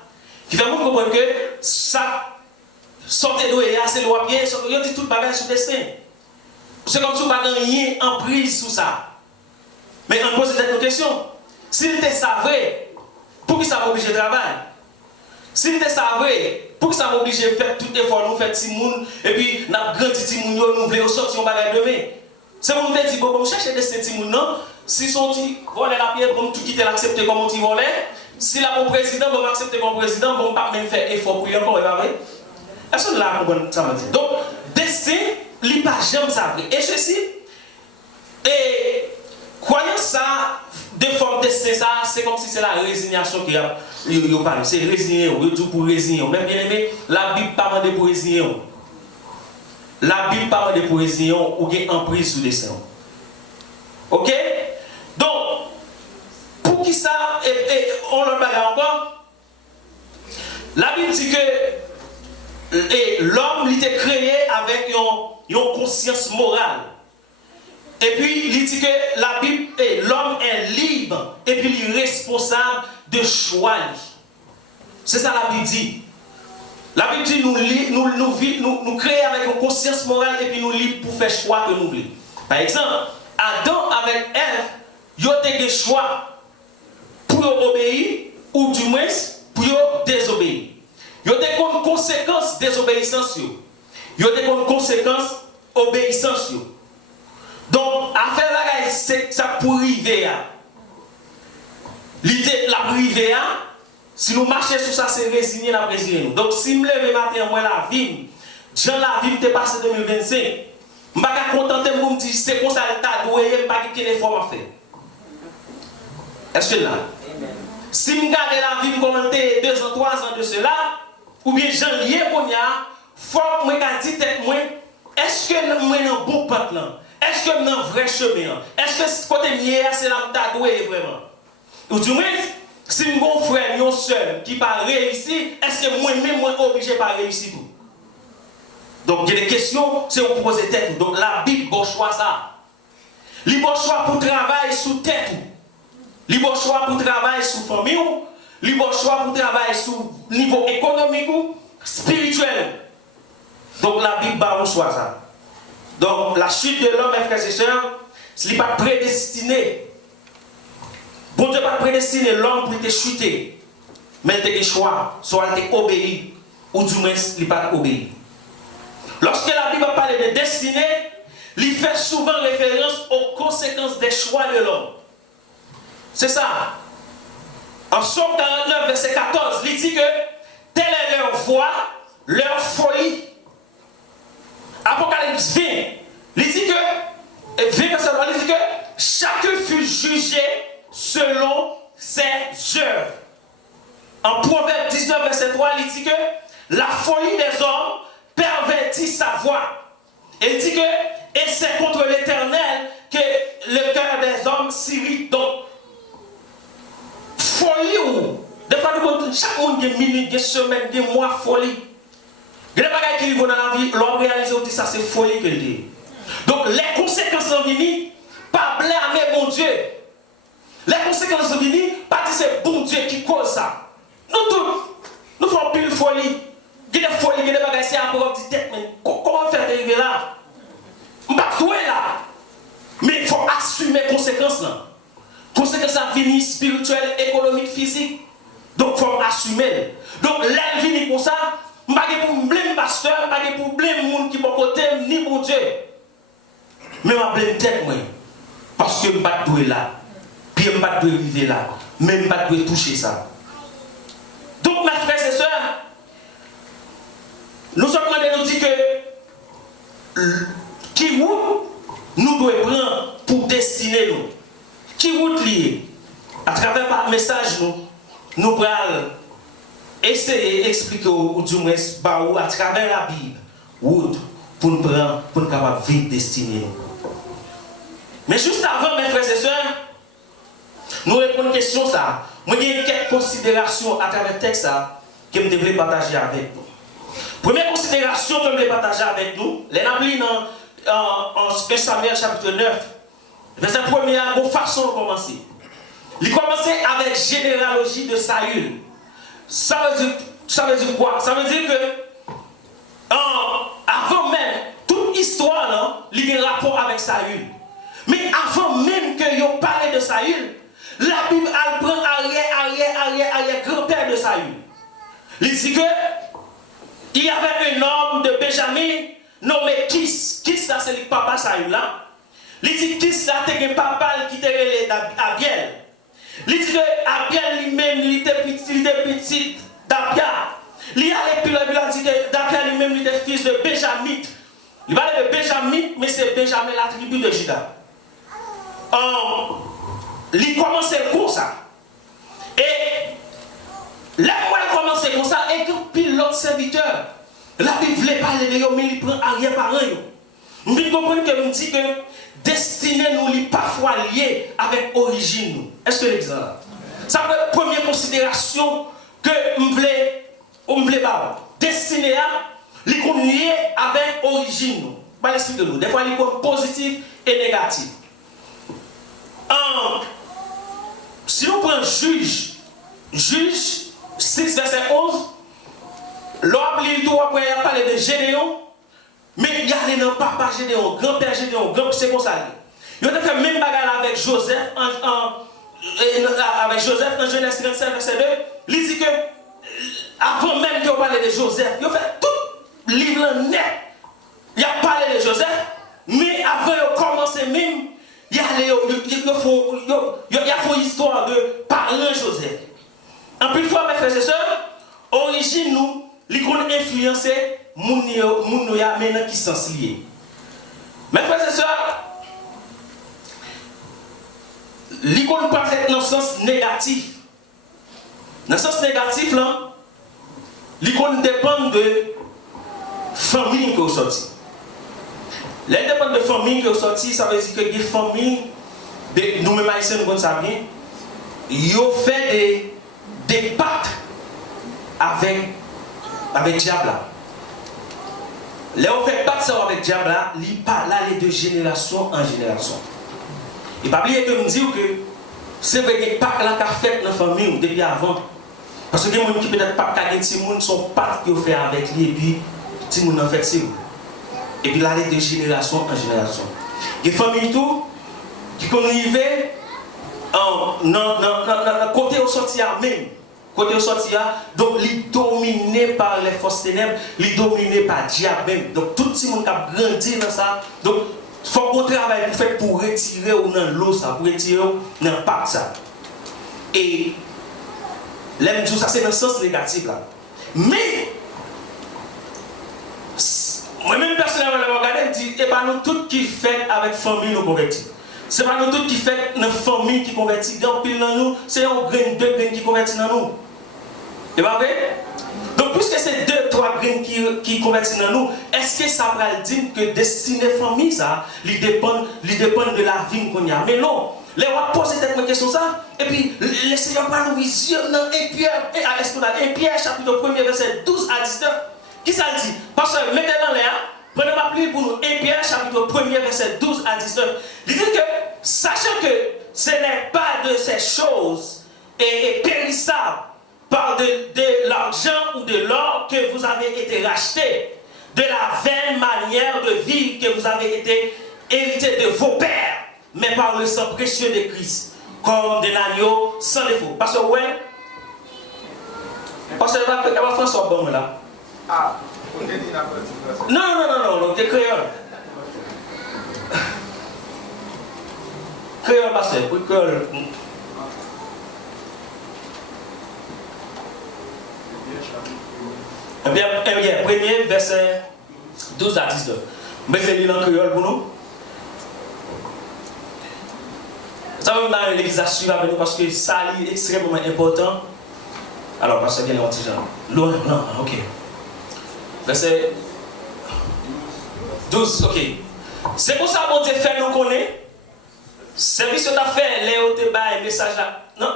Qui fait le monde comprendre que ça sortez d'où et c'est le pied, ils disent tout bagage sur le destin. C'est comme si on n'a rien en prise sur ça. Mais on pose cette question. S'il était vrai, pour qui ça m'oblige de travailler? S'il était vrai, pour qui ça m'oblige de faire tout effort, nous faire petit monde, et puis nous avons grandi petit monde, nous voulons sortir un bagage demain. C'est bon, on dit, bon, chercher des petits monde, non? Si son petit voler la pierre, bon, tout quitter l'accepter comme un petit volet. Si la bon président, bon, accepter comme président, bon, pas même faire effort pour y encore, et pas vrai? Est-ce que là, on ça m'a dit? Donc, destin, il n'est pas jamais ça vrai. Et ceci, et croyant ça, de forme destin, ça, c'est comme si c'est la résignation qui a parlé. C'est résigner, on dit pour résigner. Mais bien aimé, la Bible pas demandé pour résigner. La Bible pas demandé pour résigner ou bien en prise sous destin. Ok? Donc, pour qui ça, et on le bagarre encore, la Bible dit que l'homme il était créé avec une conscience morale. Et puis il dit que la Bible, l'homme est libre et puis il est responsable de choix. C'est ça la Bible dit. La Bible dit nous créons avec une conscience morale et puis nous libres pour faire choix que nous voulons. Par exemple, Adam avec Ève, ils ont des choix pour obéir ou du moins pour désobéir. Il y a des conséquences de désobéissance. Il y a des conséquences d'obéissance. Donc, à faire la c'est ça pour arriver. L'idée de la privé, si nous marchons sur ça, c'est résigner la résigner. Donc, si je me lève le matin, moi, la vie, Jean la vie m'est passé 2025, je ne vais pas contenter de me dire c'est comme ça, je ne vais pas quel effort à faire. Est-ce que là? Si je garde la vie, commenter 2 ans, 3 ans de cela, ou bien j'en lié pour y a, faut que je me dise tête moi, est-ce que je suis dans bon patte là? Est-ce que je suis dans vrai chemin? Est-ce que ce côté mieux c'est là que vraiment? Ou du moins, si mon frère yon seul qui pas réussi, est-ce que moi-même moi obligé pas réussir tout? Donc il y a des questions, c'est on pose tête. Donc la Bible bon choix ça. Il bon choix pour travailler sous tête. Il bon choix pour travailler sous famille. Il bon choix pour travailler sous niveau économique ou spirituel. Donc la Bible bon choix ça. Donc la chute de l'homme, mes frères et sœurs, ce n'est pas prédestiné. Bon Dieu pas prédestiné l'homme pour te chuter. Mais il a des choix, soit il te obéit, ou du moins il pas obéi. Lorsque la Bible parle de destinée, il fait souvent référence aux conséquences des choix de l'homme. C'est ça. En Somme 49, verset 14, il dit que telle est leur voie, leur folie. Apocalypse 20, il dit que, chacun fut jugé selon ses œuvres. En Proverbe 19, verset 3, il dit que la folie des hommes pervertit sa voix. Il dit que, et c'est contre l'Éternel que le cœur des hommes s'irrite. Donc, folie ou, des fois, chaque monde, des minutes, des semaines, des mois, folie. Il y a des choses qui vont dans la vie, l'on réalise aussi ça, c'est folie que dit. Donc, les conséquences sont venues, pas blâmer mon Dieu. Les conséquences sont venues, pas dire c'est bon Dieu qui cause ça. Nous tous, nous faisons pile folie. Il y a des folies, il y a des bagages, c'est à propos de tête, mais comment faire arriver là? Je ne vais pas trouver là. Mais il faut assumer les conséquences là. Les conséquences viennent spirituelles, économiques, physiques. Donc, il faut assumer. Donc, l'aile vient pour ça. Je ne vais pas pour blâmer pasteur, je ne vais pas pour blâmer les gens qui sont côté, ni mon Dieu. Mais je vais blâmer tête, moi. Parce que je ne vais pas trouver là. Puis je ne vais pas arriver là. Mais je ne vais pas toucher ça. Donc, mes frères et sœurs, nous sommes en train de nous dire que qui route nous devons prendre pour destiner nous. Qui route liée. À travers par message, nous allons essayer d'expliquer ou du moins à travers la Bible, route pour nous prendre, pour nous capables vivre destiné. Mais juste avant, mes frères et sœurs, nous répondons à une question ça. Moi, il y a quelques considérations à travers le texte que je devrais partager avec vous. Première considération que je vais partager avec nous, les nablines en 1 Samuel chapitre 9, verset 1er, à une façon de commencer. Il commençait avec généalogie de Saül. Ça veut dire quoi? Ça veut dire que avant même, toute histoire, là, il y a un rapport avec Saül. Mais avant même que vous parlez de Saül, la Bible elle prend arrière grand-père de Saül. Il dit que il y avait un homme de Benjamin nommé Kis. Kis là c'est le papa Saül là. Il dit Kis là c'est un papa qui était relé Abiel. Il dit que Abiel lui-même il était petit d'Abia. Il allait puis il dit que d'Abia lui-même il était fils de Benjamin. Il parlait de Benjamin mais c'est Benjamin la tribu de Juda. Il commençait comme ça. Et là, il commençait comme ça, et puis l'autre serviteur, la Bible voulait parler de eux, mais il prend arrière par eux. Nous comprenons que nous dit que destinée nous est parfois liée avec origine. Est-ce que l'exemple? Ça c'est la première considération que nous voulons pas. Destinée à liée avec origine. Pas l'esprit de nous. Des fois, il est positif et négatif. Si on prend Juge 6, verset 11, l'homme il doit parler de Gédéon, mais il y a les papa Gédéon, grand-père Gédéon, c'est comme ça. Il a fait même bagarre avec Joseph, dans Genèse 37, verset 2, il dit que, avant même qu'il parle de Joseph, il a fait tout le livre net, il a parlé de Joseph, mais avant de commencer même, il y a une histoire de parler Joseph. En plus de fois, mes frères et sœurs, origine nous, l'icône influencé, moun ya maintenant qui sont liés. Mes frères et sœurs, l'icône peut être dans le sens négatif. Dans le sens négatif, l'icône dépend de famille qui est sortie. Les dépend de famille qui est sortie, ça veut dire que les familles, nous-mêmes haïtiens, nous connaissons bien, ils ont fait des pactes avec diable. Les ont fait pacte avec diable, ils parlent de génération en génération. Et pas oublier que me dire que c'est vrai que les pactes là qu'a fait dans la famille depuis avant. Parce que les gens qui peut-être pas gagner des gens sont pactes qu'ils ont fait avec lui et puis les gens ont fait ça. Et puis là, de génération en génération. Il y a des familles tout qui sont arrivées côté au sortir même. Côté au sortir, donc ils dominés par les forces ténèbres, ils dominés par le diable même. Donc tout le monde qui a grandi dans ça. Donc il faut qu'on travaille pour retirer ou dans l'eau ça, pour retirer dans le pacte ça. Et l'aime tout ça, c'est dans le sens négatif là. Mais moi-même personnellement, je regarde et dis, c'est pas nous tous qui fait avec famille nous convertis. C'est pas nous tous qui fait notre famille qui convertit. Dans pile dans nous, c'est un grain, deux grains qui convertit dans nous. C'est pas vrai? Donc, puisque c'est deux, trois grains qui convertissent dans nous, est-ce que ça va dire que destinée famille, ça, il dépend de la vie qu'on y a? Mais non, les gens posent cette question ça, et puis le Seigneur parle vision dans 1 Pierre, chapitre 1er, verset 12 à 19. Qui ça dit? Parce que mettez dans l'air, prenez ma pluie pour nous. 1 Pierre, chapitre 1er, verset 12 à 19. Il dit que, sachant que ce n'est pas de ces choses et périssables par de l'argent ou de l'or que vous avez été rachetés, de la vaine manière de vivre que vous avez été hérité de vos pères, mais par le sang précieux de Christ, comme de l'agneau sans défaut. Parce que, ouais, parce que elle va faire son bon là. Ah, on est dit la partie. Non, c'est créole. Créole, parce que créole. Eh bien, premier verset 12 à 19. Mais c'est l'île en créole pour nous. Ça va me donner l'église à suivre avec nous parce que ça est extrêmement important. Alors, parce que bien l'antigen. Non, ok. Verset 12, ok. C'est pour ça que mon Dieu fait nous connaître Service de fait, les hauts bas et message là. Non?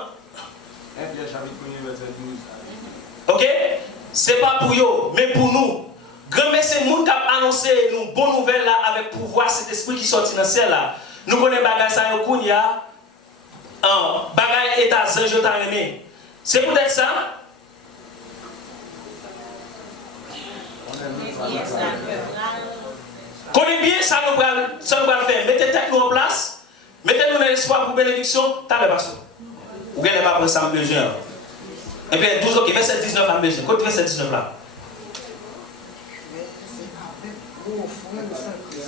Ok? C'est pas pour eux, mais pour nous. Grand-mère, c'est le monde qui a annoncé nous bonne nouvelle là avec pouvoir, cet esprit qui sortit dans le ciel là. Nous connaissons bagay ça yo kounya. Bagay état zanj ta remé. C'est peut-être ça? Connaissez bien ça nous va faire. Mettez tête nous en place. Mettez-nous dans l'espoir pour bénédiction. T'as le pasteur. Vous n'avez pas pris ça en besoin. Et puis 12, ok, verset 19 en besoin. Côté verset 19 là.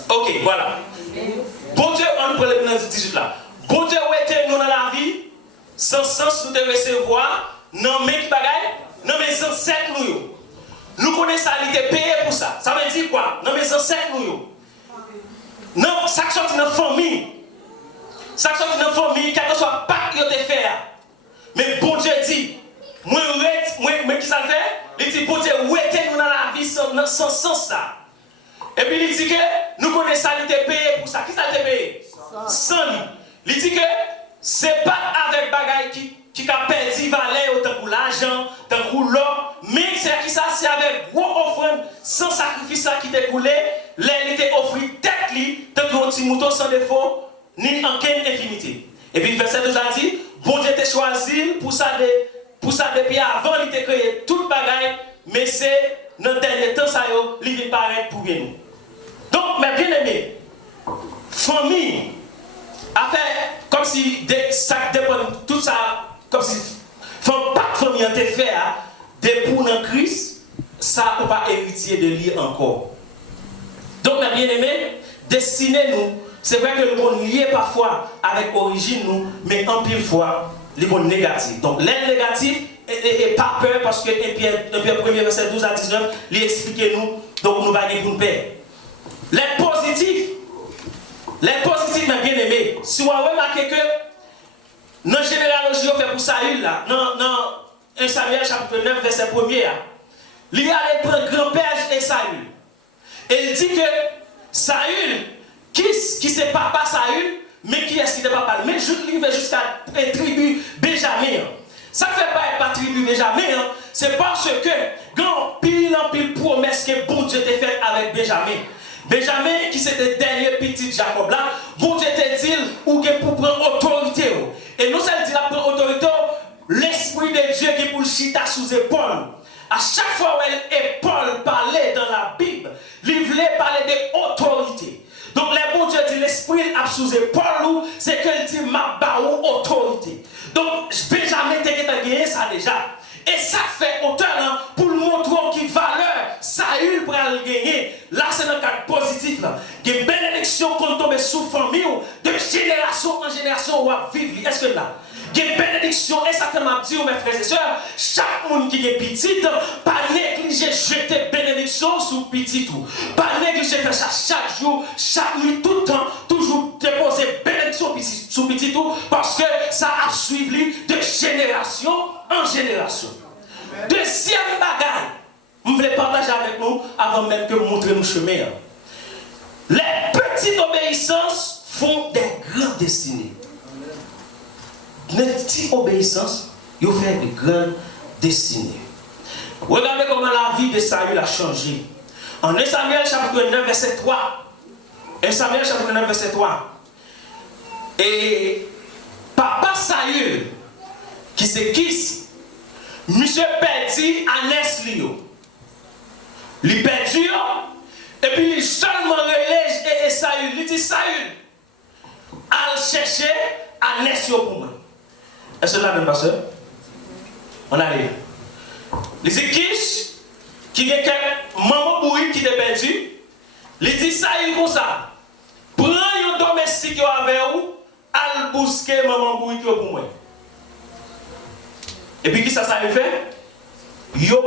Ok, voilà. Bon Dieu, on prend le 18 là. Bon Dieu, où était nous dans la vie, sans sens nous de recevoir, non mais qui bagaille, non mais ancêtres nous. Nous connaissons ça, il était payé pour ça. Ça veut dire quoi? Non mais ancêtres nous. Non, ça qui sort dans la famille. Ça qui sort dans la famille, quel que soit pas qui te fait. Mais bon Dieu dit, moi qui ça fait? Il dit, bon Dieu, où était nous dans la vie sans sens ça? Et puis il dit que nous connaissons ça, il était payé pour ça. Qui ça t'a payé? Sans lui. Il dit que c'est pas avec bagaille qui a perdu valeur autant pour l'argent, tant pour l'or, mais c'est qui ça, c'est avec gros offrande, sans sacrifice qui t'est coulé, il était offert tête li, tant qu'un petit mouton sans défaut, ni en quelle infinité. Et puis le verset 2 a dit, bon Dieu t'a choisi pour ça depuis avant, il t'a créé toute bagaille, mais c'est dans le dernier temps, ça il vient paraître pour nous. Donc, mes bien-aimés, famille, après, comme si ça dépend tout ça, comme si pas de famille en fait, des pour dans Christ, ça ne peut pas héritier de lui encore. Donc, mes bien-aimés, destinez-nous. C'est vrai que le monde lié parfois avec origine, nous, mais en pile fois, les bonnes négatifs. Donc, l'aide négative, et pas peur, parce que Pierre 1er, verset 12 à 19, lui expliquez-nous, donc nous allons pour nous paix. Les positifs, mes bien-aimés, si vous remarquez que dans la généalogie, on fait pour Saül, là, dans 1 Samuel chapitre 9, verset 1er, il y a les grand-père et Saül. Et il dit que Saül, qui c'est papa Saül, mais qui est-ce qui n'est papa? Mais il va jusqu'à la tribu Benjamin. Ça ne fait pas être tribu Benjamin, c'est parce que quand pile en pile promesse que bon Dieu t'a fait avec Benjamin. Benjamin, qui c'était le dernier petit Jacob là, bon Dieu t'a dit ou que pour prendre autorité. Et nous, ça dit la prendre autorité, l'Esprit de Dieu qui est pour le chita sous épaule. À chaque fois où Paul parlait dans la Bible, il voulait parler d'autorité. Donc, les bon Dieu dit l'Esprit a sous épaule, c'est qu'il dit ma baou autorité. Donc, Benjamin t'a gagné ça déjà. Et ça fait autant pour le montrer qui valeur Saül pour le gagner. Là, c'est dans le cadre positif. Il y a une bénédiction qu'on tombe sous famille, de génération en génération, on va vivre. Est-ce que là? Il y a une bénédiction, et ça fait ma dit, mes frères et sœurs, chaque monde qui est petit, pas négliger jeter bénédiction sous petit tout. Pas négliger faire ça chaque jour, chaque nuit, tout le temps, toujours déposer bénédiction sous petit tout, parce que ça a suivi de génération en génération. Deuxième bagaille, je voulais partager avec nous avant même que montrer nos chemins. Les petites obéissances font des grandes destinées. Les petites obéissances, ils font des grandes destinées. Regardez comment la vie de Saül a changé. En 1 Samuel chapitre 9, verset 3. 1 Samuel chapitre 9, verset 3. Et papa Saül, qui se quitte, monsieur perdu Anès Lio. Il perdu, et puis il seulement relève et Saül. Il dit Saül, al chercher Anès pour moi. Est-ce que là, même pasteur? On arrive. Il dit Kish, qui est maman bouille qui est perdu. Il dit Saül comme ça. Prends un domestique avec vous, al bousquer maman bouille pour moi. Et puis, qui ça lui fait? Yo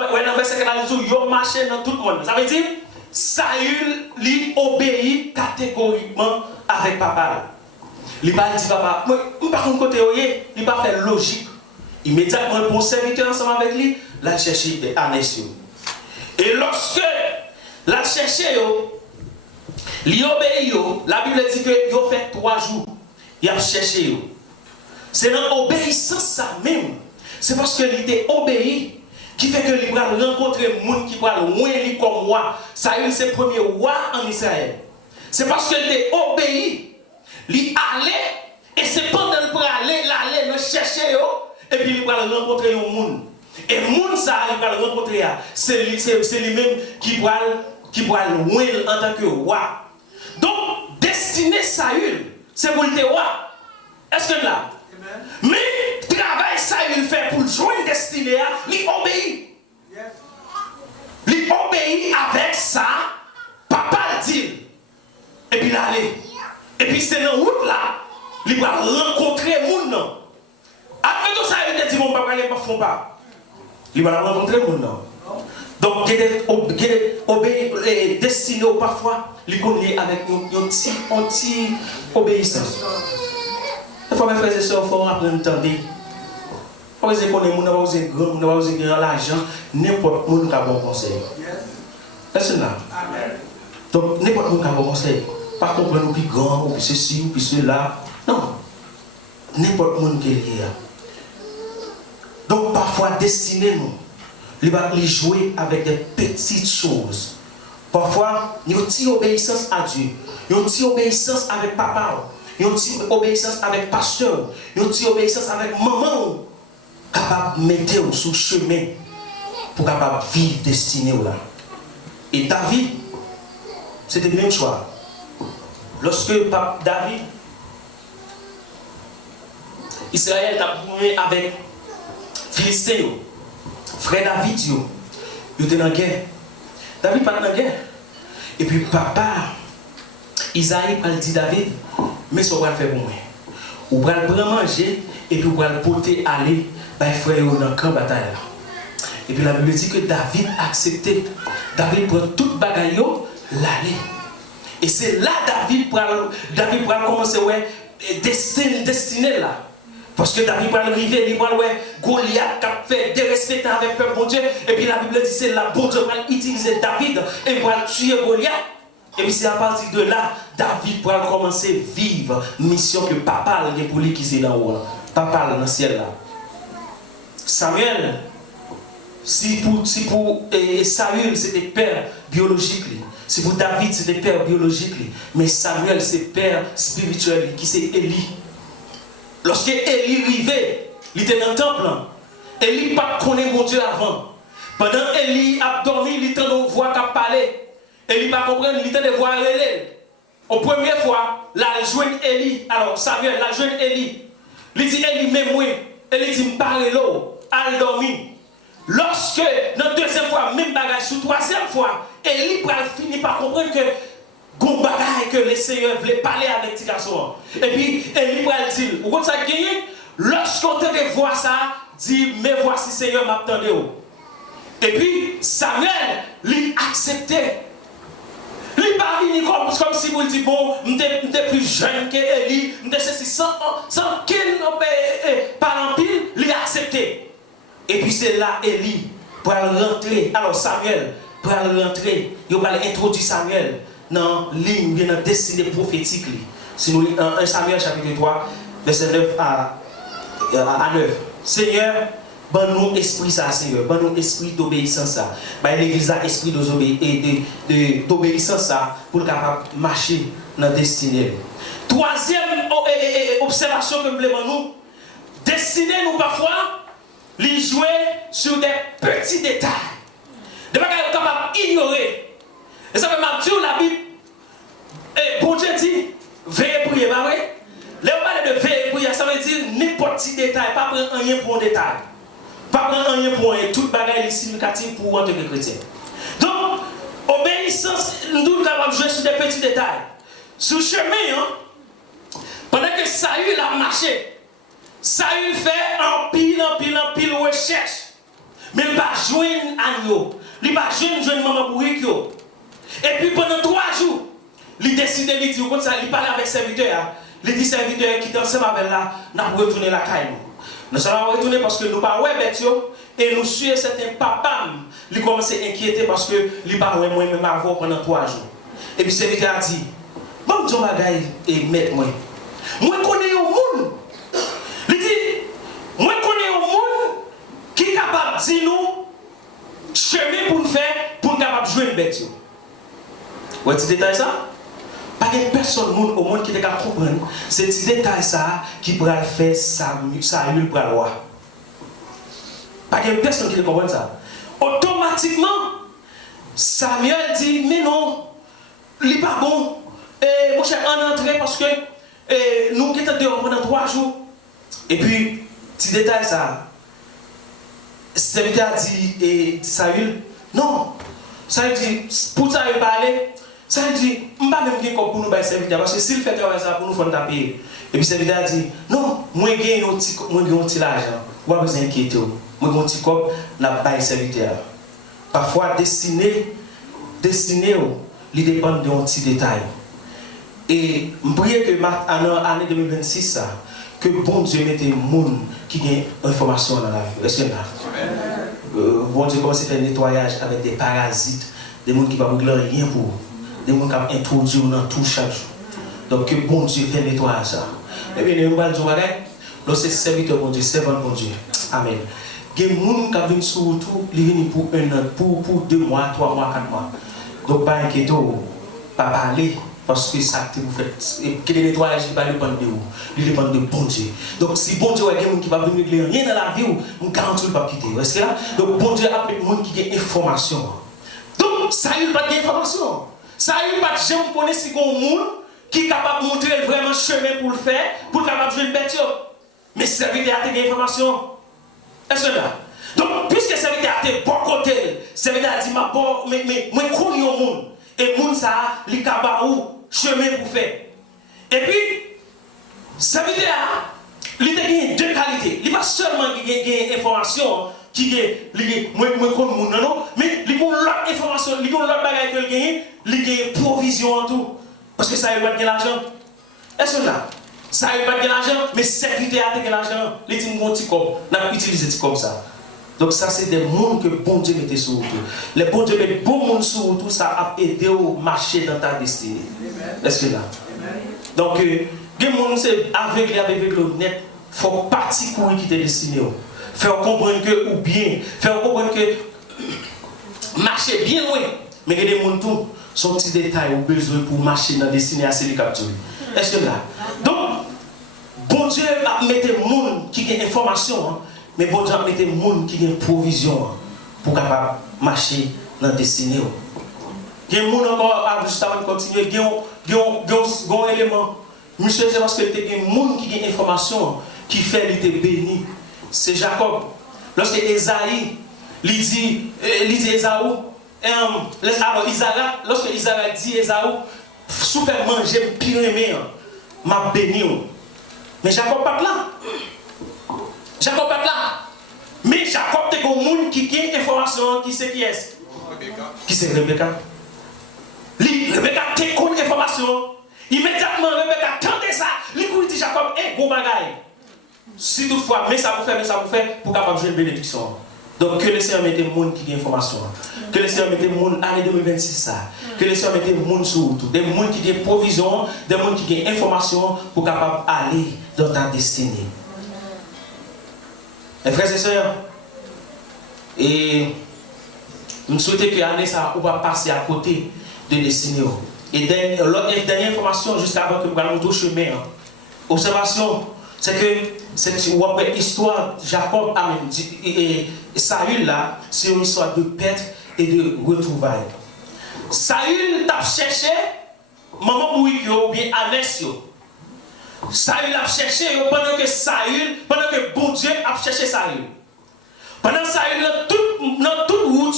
marché dans tout le monde. Ça veut dire, Saül lui obéit catégoriquement avec papa. Il va dire, papa, moi, je ne sais pas comment côté, il va faire logique. Immédiatement, pour serviteur ensemble avec lui, il cherche Anès. Et lorsque il cherche, il obéit, la Bible dit qu'il fait 3 jours. il a cherché. C'est dans l'obéissance ça même. C'est parce qu'il était obéi qui fait que il va rencontrer des gens qui va loin lui comme roi. Saül c'est le premier roi en Israël. C'est parce qu'il était obéi, il allait et c'est pendant qu'il aller le chercher et puis il va rencontrer des gens. Et les gens ça il va rencontrer c'est lui-même qui va loin en tant que roi. Donc destiné Saül, c'est pour le roi. Est-ce que là? Mais le travail ça il fait pour joindre destinée, il obéit. Il obéit avec ça, papa le dit. Et puis il allait. Et puis c'est dans la route là, il va rencontrer les gens. Après tout ça, il dit mon papa, il ne fait pas. Il va rencontrer les gens. Donc, il est obéi, destiné parfois, il connaît avec une petite obéissance. Il faut mes frères et sœurs, il faut apprendre à entendre. Il faut que les gens aient l'argent, n'importe qui a bon conseil. Est-ce que là? Donc, n'importe qui a bon conseil. Pas comprendre ou plus grand, ou plus ceci, ou plus cela. Non. N'importe qui est là. Donc, parfois, destiné nous. Il va jouer avec des petites choses. Parfois, il y a une petite obéissance à Dieu. Il y a une petite obéissance avec papa. Il y a une petite obéissance avec pasteur. Il y a une petite obéissance avec maman. Capable de mettre sur le chemin pour capable vivre destiné là. Et David, c'était le même choix. Lorsque David, Israël a bourré avec Philistéen, frère David, il était dans la guerre. David pas dans la guerre. Et puis papa, Isaïe a dit David, mais ça va faire pour moi. Ou va le prendre manger et puis va le porter aller par frère dans le camp de bataille. Et puis la Bible dit que David a accepté. David prend toute bagaille l'aller. Et c'est là David va commencer à destiner là. Parce que David va arriver, il va Goliath qui a fait dérespecter avec le peuple bon Dieu. Et puis la Bible dit c'est la bon Dieu va utiliser David et va tuer Goliath. Et puis c'est à partir de là, David va commencer à vivre mission que papa a pour lui qui est là haut. Papa dans le ciel là. Samuel, si pour Saül c'était père biologique, si pour David c'était père biologique, mais Samuel c'est père spirituel qui c'est Élie. Lorsque Élie arrivait, il était dans le temple. Élie n'a pas connu mon Dieu avant. Pendant Élie a dormi, il était dans une voix qui a parlé. Élie n'a pas compris, il était dans une voix relais. Au première fois, la joint Élie, alors Samuel, la joint Élie. Il dit Élie, même moi. Élie dit, me parle l'eau, elle dormi. Lorsque, dans la deuxième fois, même bagage, sur la troisième fois, Élie finit par comprendre que gon bagaille que les seigneurs voulaient parler avec petit garçon. Et puis, Élie va le dire, vous comprenez ça gagné? Lorsqu'on te voit ça, dit, mais voici Seigneur m'attendait. Et puis, Samuel, lui acceptait. Lui pas venu comme si vous dites, bon, je suis plus jeune que Élie, je suis sans qu'il par en pile, lui accepté. Et puis c'est là, Élie, pour rentrer, alors Samuel, pour rentrer, il va introduire Samuel dans la ligne, dans la destinée prophétique. Si nous lisons 1 Samuel chapitre 3, verset 9 à 9. Seigneur, bon nous esprit ça, Seigneur, bon nous esprit d'obéissance ça. L'église a esprit d'obéissance ça pour capable marcher dans la destinée. Troisième observation que nous voulons nous, destinée nous parfois, les jouer sur des petits détails. Des bagages capables d'ignorer. Et ça fait ma dire la Bible. Et bon Dieu dit, veillez prier, bah oui. Là on parle de veiller prier, ça veut dire n'importe petit détail, pas prendre rien pour un détail. Pas prendre rien pour un tout bagage significatif pour en tant que chrétien. Donc, obéissance, nous sommes capables de jouer sur des petits détails. Sur le chemin, pendant que Saül a marché, Saül fait un pile recherche. Mais il va joindre agneau. Il va joindre maman bourrique. Et puis pendant 3 jours, il décide de lui dire, comme ça, il parle avec serviteur. Il dit serviteur qui est ensemble avec là, nous allons retourner la caille. Nous allons retourner parce que nous ne sommes pas bêtes. Et nous suivons certains papas. Il commence à s'inquiéter parce que il parle moi-même avant pendant 3 jours. Et puis le serviteur a dit, bon, Dieu bagaille et mettre moi. Moi connais un monde. Il dit, moi connais un monde qui est capable de dire nous chemin pour nous faire pour nous capable de jouer une bête. Vous voyez ce détail ça? Pas de personne au monde qui est capable de comprendre. C'est ce détail ça qui pourra faire Saül pour la loi. Pas de personne qui comprend ça. Automatiquement, Samuel dit, mais non, il n'est pas bon. Mon cher, on entré parce que nous qui étions dehors pendant 3 jours. Et puis, petit détail ça. Serviteur a dit, Saül, non. Saül dit, pour Saül parler, Saül dit, je ne vais pas même dire pour nous faire serviteur, parce que s'il fait ça pour nous faire payer. Et puis serviteur a dit, non, moi j'ai un petit l'argent, vous avez besoin d'inquiéter. Moi j'ai un petit cop, je vais serviteur. Parfois, destiné, il dépend d'un petit détail. Et je prie que en l'année 2026, que bon Dieu mette des gens qui ont information dans la vie. Est-ce que là? Bon Dieu commence à faire un nettoyage avec des parasites, des gens qui ne vont pas rien pour vous, des gens qui vont introduire dans tout chaque jour. Donc que bon Dieu fait nettoyer ça. Et bien, nous allons dire, lorsque c'est serviteur bon Dieu, servant bon Dieu. Amen. Il y a des gens qui viennent sur tout, ils viennent pour 1 an, pour 2 mois, 3 mois, 4 mois. Donc pas inquiéter, pas parler. Parce que ça que vous faites, que les nettoyages ne dépendent de vous, ils dépendent de bon Dieu. Donc si bon Dieu a des gens qui ne vont venir régler rien dans la vie, on garantit ne pas quitter. Est-ce que là? Donc bon Dieu a des gens qui ont information. Donc ça n'a pas d'information. Ça n'a pas de gens qui connaissent si on monde qui est capable de montrer vraiment le chemin pour le faire, pour capable de jouer une bête. Mais serviteur a des informations. Est-ce que là? Donc puisque serviteur a des bons côtés, serviteur a dit mais moi je connais au monde. Et moun ça, li kabaou, chemin pour faire. Et puis, ça veut dire, il a 2 qualités. Il n'est pas seulement une information qui est moi comme moun non, mais il y a l'autre information, il y a l'autre bagage que il y a provision en tout. Parce que ça veut pas de l'argent. Est-ce que là? Ça veut pas de l'argent, mais serviteur a de l'argent. Il dit mon petit corps, n'a utilisé petit comme ça. Donc ça c'est des mondes que bon Dieu mettait sur tout. Les bon Dieu mettent bon monde sur tout, ça a aidé au marcher dans ta destinée. Est-ce que là? Donc les gens c'est aveugle net, il faut partir courir qui t'est destiné. Faire comprendre que ou bien, faire comprendre que marcher bien loin, mais il y a des gens tout sont petits détails ou besoin pour marcher dans la destinée à se capturer. Est-ce que là? Donc bon Dieu a mis des gens qui ont information. Mais bon Dieu a mis des gens qui ont une provision pour capable marcher dans la destinée. Il y a des gens encore, juste avant de continuer, il y a un élément. Monsieur, c'est parce que il y a des gens qui ont une information qui fait qu'il était béni. C'est Jacob. Lorsque Esaïe, il dit Esaü, lorsque Isaac dit Esaü, super manger, pire aimé, m'a béni. Mais Jacob pas là. Jacob est là. Mais Jacob est un monde qui a une information, qui sait qui est. Qui c'est Rebecca? Rebecca a une information. Immédiatement, Rebecca tendait ça. Il dit Jacob, bon bagaille. Si toutefois, mais ça vous fait pour capable jouer une bénédiction. Donc que le Seigneur mette des gens qui ont une information. Que le Seigneur mette des gens l'année 2026 ça. Que le Seigneur mette des gens sur tout. Des gens qui ont provision, des gens qui ont une information pour capable aller dans ta destinée. Mes frères et sœurs, et je souhaite que l'année ça, on va passer à côté de destinée. Et dernière information, juste avant que nous allons tout chemin. Observation, c'est que cette histoire Jacob et Saül là, c'est une histoire de perte et de retrouvailles. Saül t'a cherché, maman Bouïkyo, ou bien Anès. Saül a cherché pendant que bon Dieu a cherché Saül. Pendant Saül, dans toute route,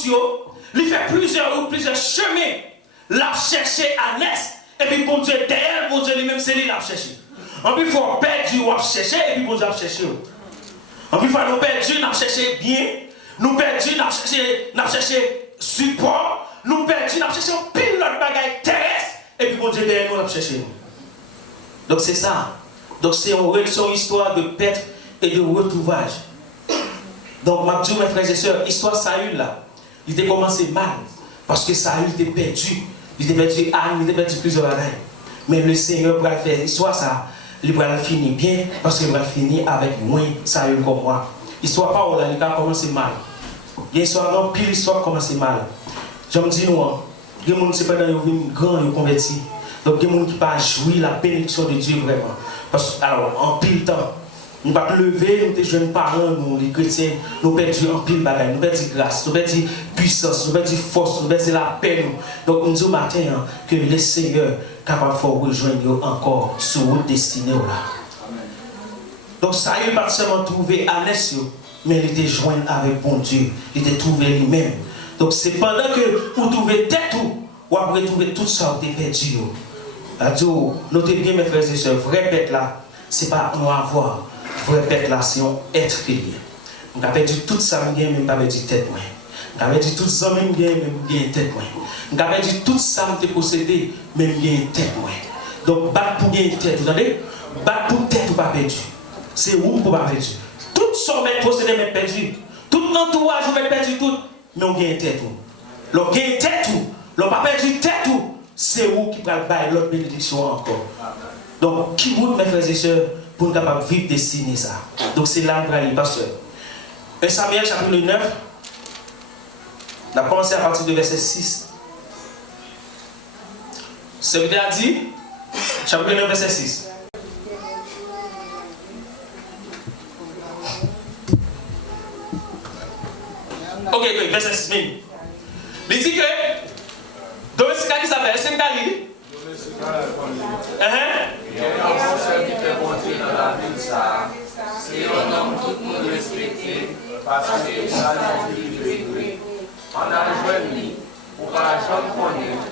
il fait plusieurs chemins. Il a cherché Anès. Et puis bon Dieu derrière, bon Dieu lui-même, c'est lui qui l'a cherché. En plus, il faut perdre, il a cherché, et puis bon Dieu a cherché. En plus, il faut nous perdre, nous avons cherché bien. Nous perdons, nous avons cherché support. Nous perdons, nous avons cherché un pile de bagaille terrestre. Et puis bon Dieu derrière nous, nous avons cherché. Donc c'est ça. Donc c'est une histoire de perte et de retrouvage. Donc ma mes frères et sœurs, l'histoire Saül là, il était commencé mal. Parce que Saül était perdu. Il était perdu Anne, il était perdu plusieurs années. Mais le Seigneur pour faire l'histoire ça. il va finir bien parce qu'il va finir avec moins sérieux comme moi. L'histoire pas là, il a commencé mal. L'histoire non, pile l'histoire commence mal. Je me dis, non, il y a des gens qui sont grand et convertis. Donc, il y a des gens qui ne pas jouir la bénédiction de Dieu vraiment. Parce que, alors, en pile temps, nous ne pouvons pas lever, nous, les jeunes parents, nous, les chrétiens, nous perdons en pile bagaille, nous perdons grâce, nous perdons puissance, nous perdons force, nous perdons la paix. Donc, nous disons matin hein, que le Seigneur est capable de rejoindre encore sur votre destinée. Donc, ça, il n'a pas seulement trouvé à l'est, mais il était joint avec bon Dieu, il était trouvé lui-même. Donc, c'est pendant que vous trouvez tête ou vous avez trouvé tout ça, vous avez perdu. Notez bien, mes frères et sœurs, vrai bête là, ce n'est pas nous avoir. Vrai bête là, c'est un être lié. Vous avez perdu tout ça, vous n'avez même pas perdu tête. Vous avez perdu tout ça, même vous avez tête. Vous avez perdu tout ça, vous avez possédé, même vous avez tête. Donc, battre pour gagner tête, vous entendez? Battre pour tête, vous pas perdu. C'est où pour pas perdu. Tout ça, vous possédé, mais perdu. Tout l'entourage, vous avez perdu tout. Mais on gagne tête. L'on gagne tête. L'on pas perdu tête. C'est où qui va bailler l'autre bénédiction encore. Donc, qui vous, mes frères et sœurs, pour nous capables de vivre destiné ça. Donc, c'est là que nous allons pasteur. 1 Samuel chapitre 9, on a commencé à partir du verset 6. Ce que a dit, chapitre 9, verset 6. Ok, verset 6. Il dit que Domestica qui s'appelle, c'est un Galilée. C'est un homme tout le monde respecté, parce que ça n'a dit on a joué pour que la jambe connaisse,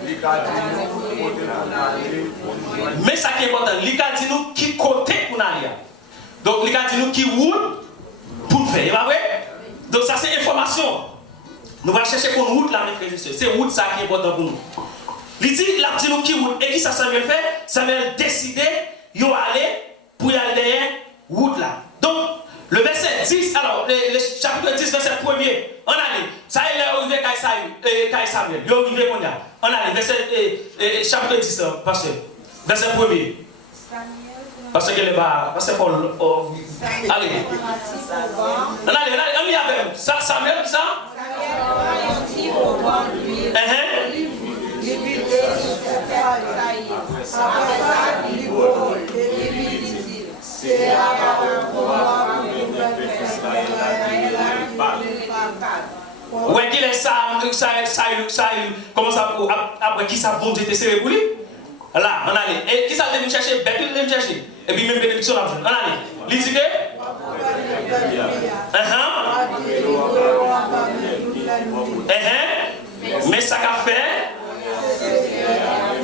mais ça qui est important, il a dit nous qui côté pour aller. Donc il a dit nous qui route pour faire, c'est pas vrai? Donc ça c'est information. Nous allons chercher pour route là, mes frères et sœurs. C'est route ça qui est important pour nous. Il dit, il a dit nous qui route. Et qui ça Samuel fait? Samuel décidé, il va aller pour y aller derrière route là. Donc, le verset 10, alors, le chapitre 10, verset 1er, on allait. Ça y est, arrivé Kai Samuel. Il est arrivé qu'on a. On allait, verset, chapitre 10, parce que, verset 1er. Parce que le bas, parce que Paul. Allez. On allez, on y avait. Samuel, ça? Ouais, qu'il est ça, comment ça, après qui ça, bon Dieu te serré pour lui? Là, on allait. Et qui ça devait chercher? Bête, il devait chercher. Et puis même bénédiction là, on allait. Il dit que? Mais ça qu'a fait,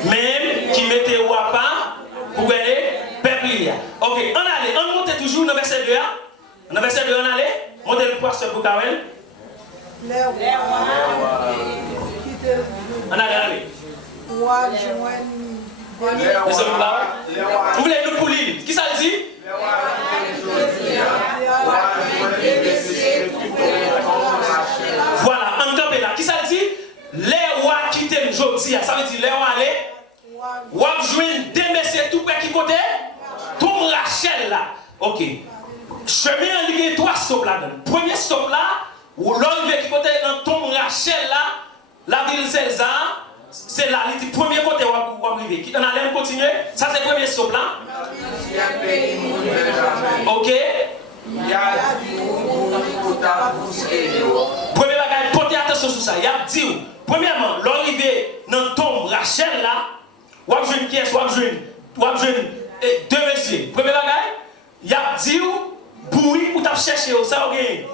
même qui mettait au pas pour aller peuple. Ok, on allait, on monte toujours dans le verset 2. Dans le verset 2, on allait, montez le poisson pour Karen. On allait. Vous voulez nous pour l'île? Qui ça dit? Voilà, en campé là. Qui ça dit? Les rois quittent le jeudi. Ça veut dire les rois aller. Rois jouent des messieurs tout près qui côté? Tout Rachel là. Ok. Chemin en ligne 3 stops là. Premier stop là, où l'homme qui côté dans Tom Rachel là, la ville César. C'est là, le premier côté où on va arriver. On allait continuer. Ça, c'est le premier stop là. Ok. Premier bagage, portez attention sur ça. Il y a dit, premièrement, l'arrivée dans Tom Rachel là, ou à jouer une pièce, ou à jouer deux messieurs. Premier bagage, il y a dit, bruit ou t'as cherché, ça ou bien.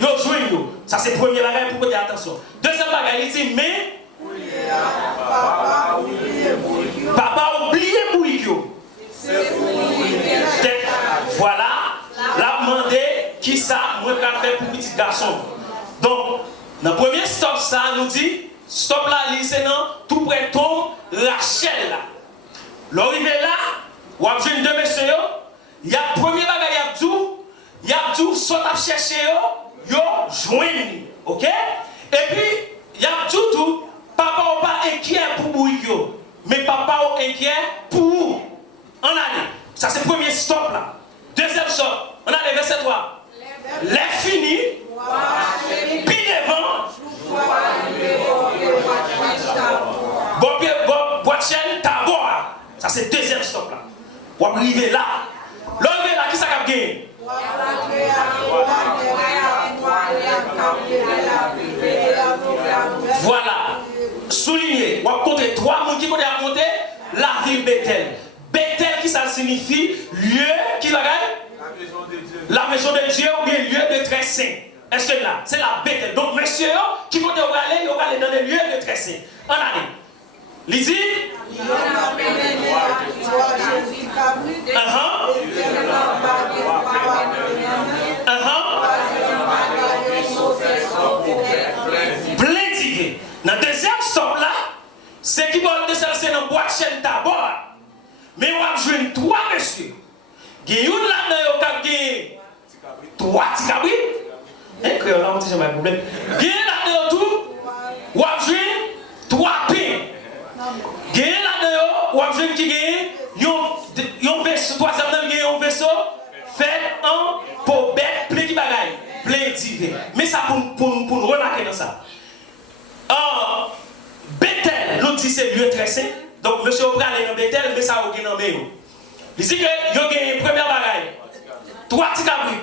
Yo joué. Ça, c'est le premier bagage pour porter attention. Deuxième bagage, il dit, mais. Papa oublié Bourikyo. Voilà, la demandé qui ça, moi qu'a fait pour petit garçon. Donc, dans le premier stop, ça nous dit, stop là, c'est non, tout près Tom Rachel là. L'arrivée là, ou à jeune deux messieurs, il y a le premier bagage, il y a tout, soit à chercher yo, joigne, ok? Et puis, il y a tout. Papa n'est pas inquiet pour Bourikyo, mais papa est inquiet pour vous. On allait. Ça c'est le premier stop là. Deuxième stop. On a le verset 3. Les finis. Puis devant. Boîte chaîne, tabor. Ça c'est le deuxième stop là. Pour arriver là. L'arriver là, qui ça a gagné? Voilà. Souligné. On va compter 3 mots qui vont monter la ville Bethel. Bethel qui ça signifie lieu qui va gagner? La maison de Dieu ou bien lieu de très saint. Est-ce que là, c'est la Bethel. Donc, monsieur, qui vont aller dans les lieux de très saint. En année. Lizzie? Plein d'idées. Dans le deuxième stop là, c'est qui va descendre dans la boîte chaîne d'abord. Mais on va jouer 3 messieurs. Il y a une là-dedans qui a 3 petits cabris. Hein, créole là, on n'a pas de problème. Il y a là-dedans tout, on va jouer 3 pains. Il y a là-dedans, on va jouer qui gagne un vaisseau, 3e gagne un vaisseau fait en pour bête, plein de bagailles, plein divers. Mais ça pour nous remarquer dans ça. Bethel, l'autre dit c'est lieu très saint. Donc, monsieur Obré aller dans Bethel, mais ça a aucun nom. Il dit que il y a une première bagaille. 3 petits cabris,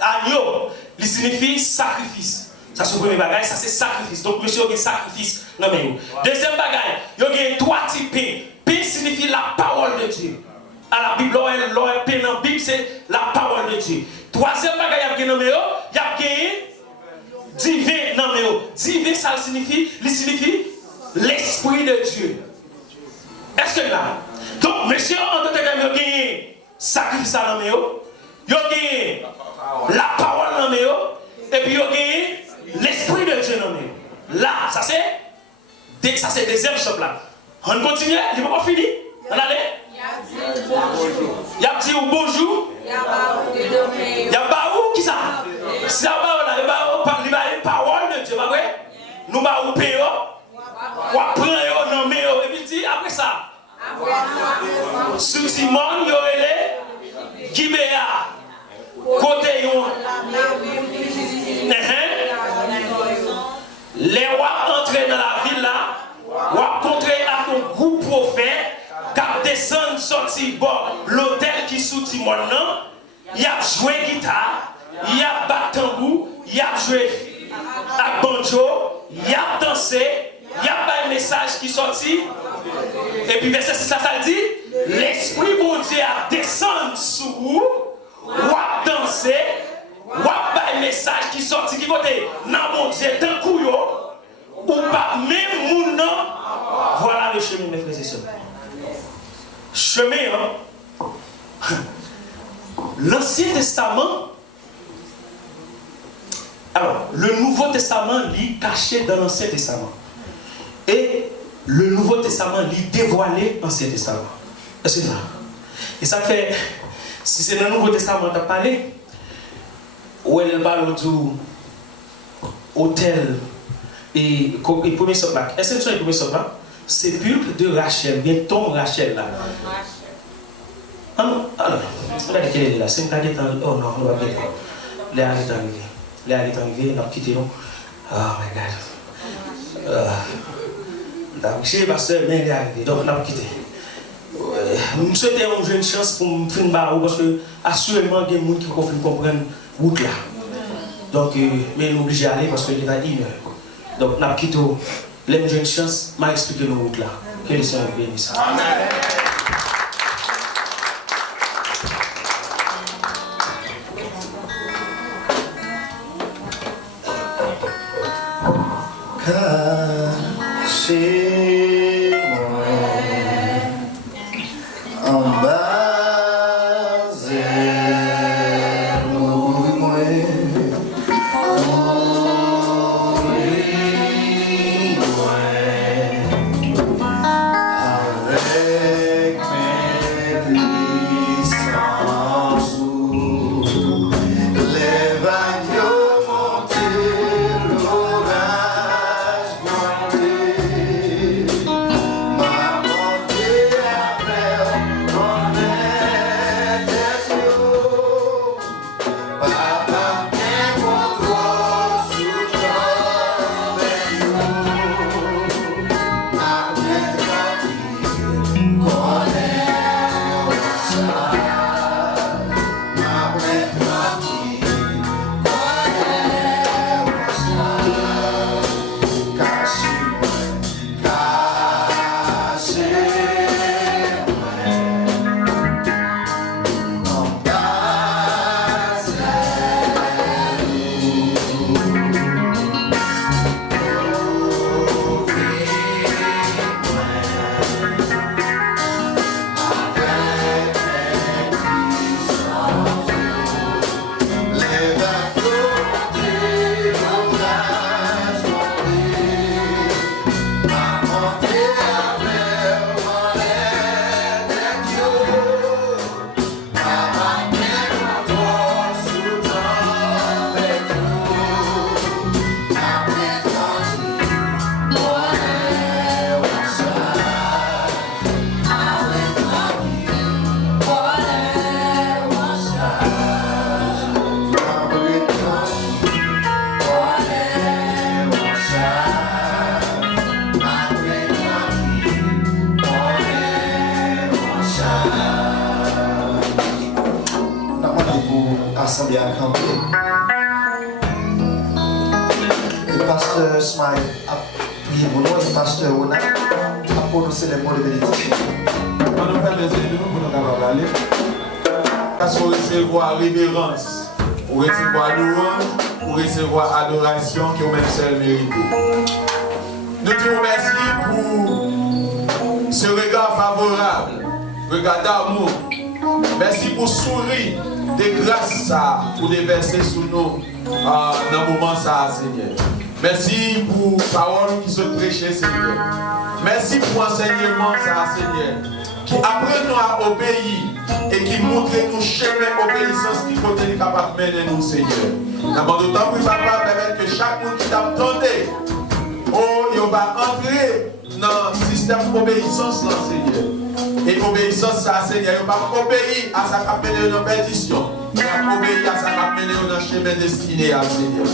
agneau, il signifie sacrifice. Ça c'est le premier bagaille, ça c'est sacrifice. Donc, monsieur a un sacrifice. Non, mais deuxième bagaille, il y a 3 petits pains. Pain signifie la parole de Dieu. À la Bible, l'or pain dans la Bible, c'est la parole de Dieu. Troisième bagaille, il y a divin. Non, mais divin, ça signifie l'esprit de Dieu. Est-ce que là? Donc, monsieur, en tant que il y a gagné sacrifice à l'homme, il y a gagné la parole à l'homme, et puis il y a gagné l'esprit de Dieu à l'homme. Là, ça c'est deuxième stop là. On continue, il n'est pas fini. On allait? Il y a dit bonjour. Il y a baou qui ça? Si il y a baou là, il y a parole de Dieu, pas vrai? Nous baou payo, ou apprend yo, nommé yo, et puis il dit après ça. Sous Simon, il y aurait les Gibéa, côté yon. Les rois entrés dans la ville là, rois contré à ton groupe prophète, cap descend sorti bon l'hôtel qui sous Timon non, il a joué guitare, il a battu tambour, il a joué à banjo, il a dansé, il a pas un message qui sorti. Et puis verset 6 ça dit, l'esprit bon Dieu a descendu sous vous, ou a dansé, ou a pas un message qui sorti qui votait non mon Dieu d'un coup ou pas même moun non. Voilà le chemin mes frères et sœurs. Chemin hein. L'Ancien Testament. Alors, le Nouveau Testament lit caché dans l'Ancien Testament. Et le Nouveau Testament lit dévoilé dans l'Ancien Testament. Est-ce que ça? Et ça fait, si c'est dans le Nouveau Testament, tu as parlé, où elle parle du hôtel et premier socle là. Est-ce que c'est le premier socle là? Sépulcre de Rachel, bien tombe Rachel là. Ah non, alors, regardez quelle est là. C'est une carrière. Oh non, on va bien. Léa est arrivée. Léa est arrivée, on a quitté nous. Oh my God. Je ne sais pas, mais elle est arrivée, donc on a quitté. Je souhaite une chance pour me faire une barre parce que assurément il y a des gens qui comprennent la route là. Donc, mais nous obligés d'aller parce qu'il est à 1 heure. Donc, on a quitté. L'aime une chance, m'a expliqué nos routes là. Que les sœurs bénissent. Cachez-moi en bas et moi avec mes puissances les agneaux montés l'orage monté. Pour assembler à camper. Le pasteur Smile a prié pour nous et le pasteur Ronald a prononcé les mots de bénédiction. On nous fait des yeux pour nous capables d'aller. Parce qu'on recevoir révérence, pour recevoir louange, pour recevoir adoration qui est au même seul mérité. Nous te remercions pour ce regard favorable, regard d'amour. Merci pour sourire de grâce pour déverser sur nous dans le moment ça, Seigneur. Merci pour paroles qui sont prêchées, Seigneur. Merci pour enseignement ça, Seigneur, qui apprend nous à obéir et qui montre nous chemin d'obéissance qui peut être capable de mener nous, Seigneur. D'abord d'autant pour papa, permettre que chaque monde qui t'attendait, il va entrer dans le système d'obéissance, Seigneur. Et obéissance, ça, Seigneur, il va obéir à sa capelle de perdition. Il va obéir à sa capelle de chemin destiné à Seigneur.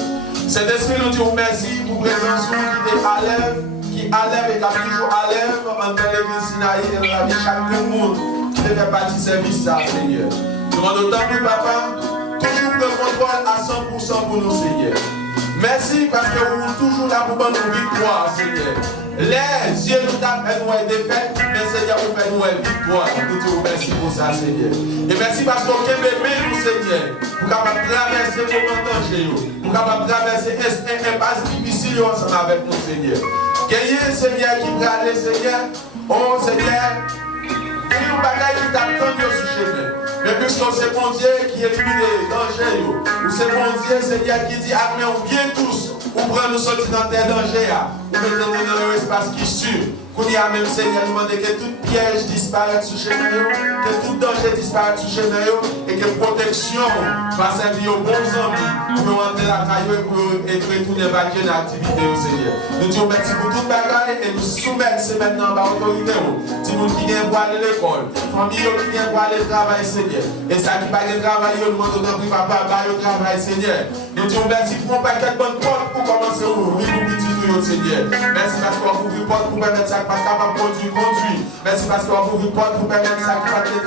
Cet esprit nous dit merci pour présence qui est à l'œuvre, qui à l'œuvre et qui est toujours à l'œuvre en tant l'église Sinaï et dans la vie de chaque monde qui fait partie de service, ça, Seigneur. Nous demandons autant que papa, toujours le contrôle à 100% pour nous, Seigneur. Merci parce que vous êtes toujours là pour nous victoire, Seigneur. Les yeux nous tapent nous défaite, mais Seigneur, vous faites nous victoire. Nous te remercions pour ça, Seigneur. Et merci parce qu'on peut aimer nous, Seigneur, pour capable traverser vos moments chez nous, pour capable traverser un passe difficile ensemble avec nous, Seigneur. Gagnez, Seigneur, qui peut aller, Seigneur. Oh, Seigneur, il y a une bagaille qui t'attend sur chemin. Mais puisque c'est bon Dieu qui élimine les dangers, ou c'est bon Dieu, Seigneur, qui dit, ah, mais on vient tous, ou prend nous sortir dans tes dangers, ou mettons-nous dans un espace qui est sûr. Qu'on y a même, Seigneur, demandé que tout piège disparaisse sur chemin, que tout danger disparaisse sur chemin, et que protection va servir aux bons amis pour rentrer la caillou et pour retourner vaquer l'activité au Seigneur. Nous disons merci pour toute bagaille et nous soumettons maintenant à l'autorité. Si nous qui viennent voir l'école, famille qui viennent voir le travail, Seigneur. Et ça qui va le travail, nous demandons de papa, va le travail, Seigneur. Nous disons merci pour un paquet de bonnes portes pour commencer à ouvrir pour petit nous, Seigneur. Merci parce qu'on ouvre une porte pour permettre ça pas capable de conduire. Merci parce qu'on ouvre une porte pour permettre ça qui va le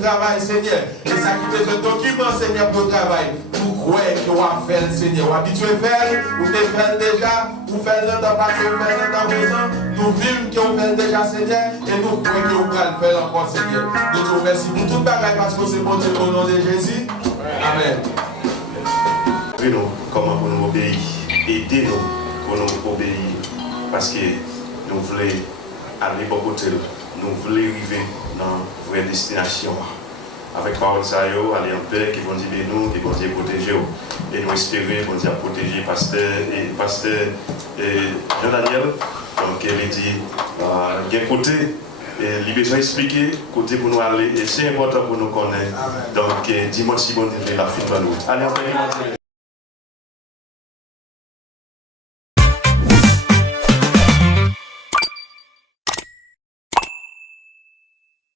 travail, Seigneur. Et ça qui fait un document, Seigneur, pour le travail. Nous croyons qu'on va faire, Seigneur. Vous habituez à faire, vous faites déjà, vous faites le temps passé, vous faites le temps présent. Nous vivons qu'on fait déjà, Seigneur, et nous croyons qu'on va le faire encore, Seigneur. Nous te remercions pour toute bagaille parce que c'est bon Dieu au nom de Jésus. Amen. Nous, comment pour nous obéir, aidez-nous pour nous obéir, parce que nous voulons aller au côté, nous voulons arriver dans une vraie destination. Avec parole ça, aller en paix, qui vont dire nous, qui vont dire protéger. Et nous espérer, vont dire protéger pasteur Jean-Daniel. Donc, il dit, il y a un côté, il a besoin d'expliquer, côté pour nous aller, et c'est important pour nous connaître. Donc, dimanche, si bon Dieu, la fin de nous. Allez, en paix.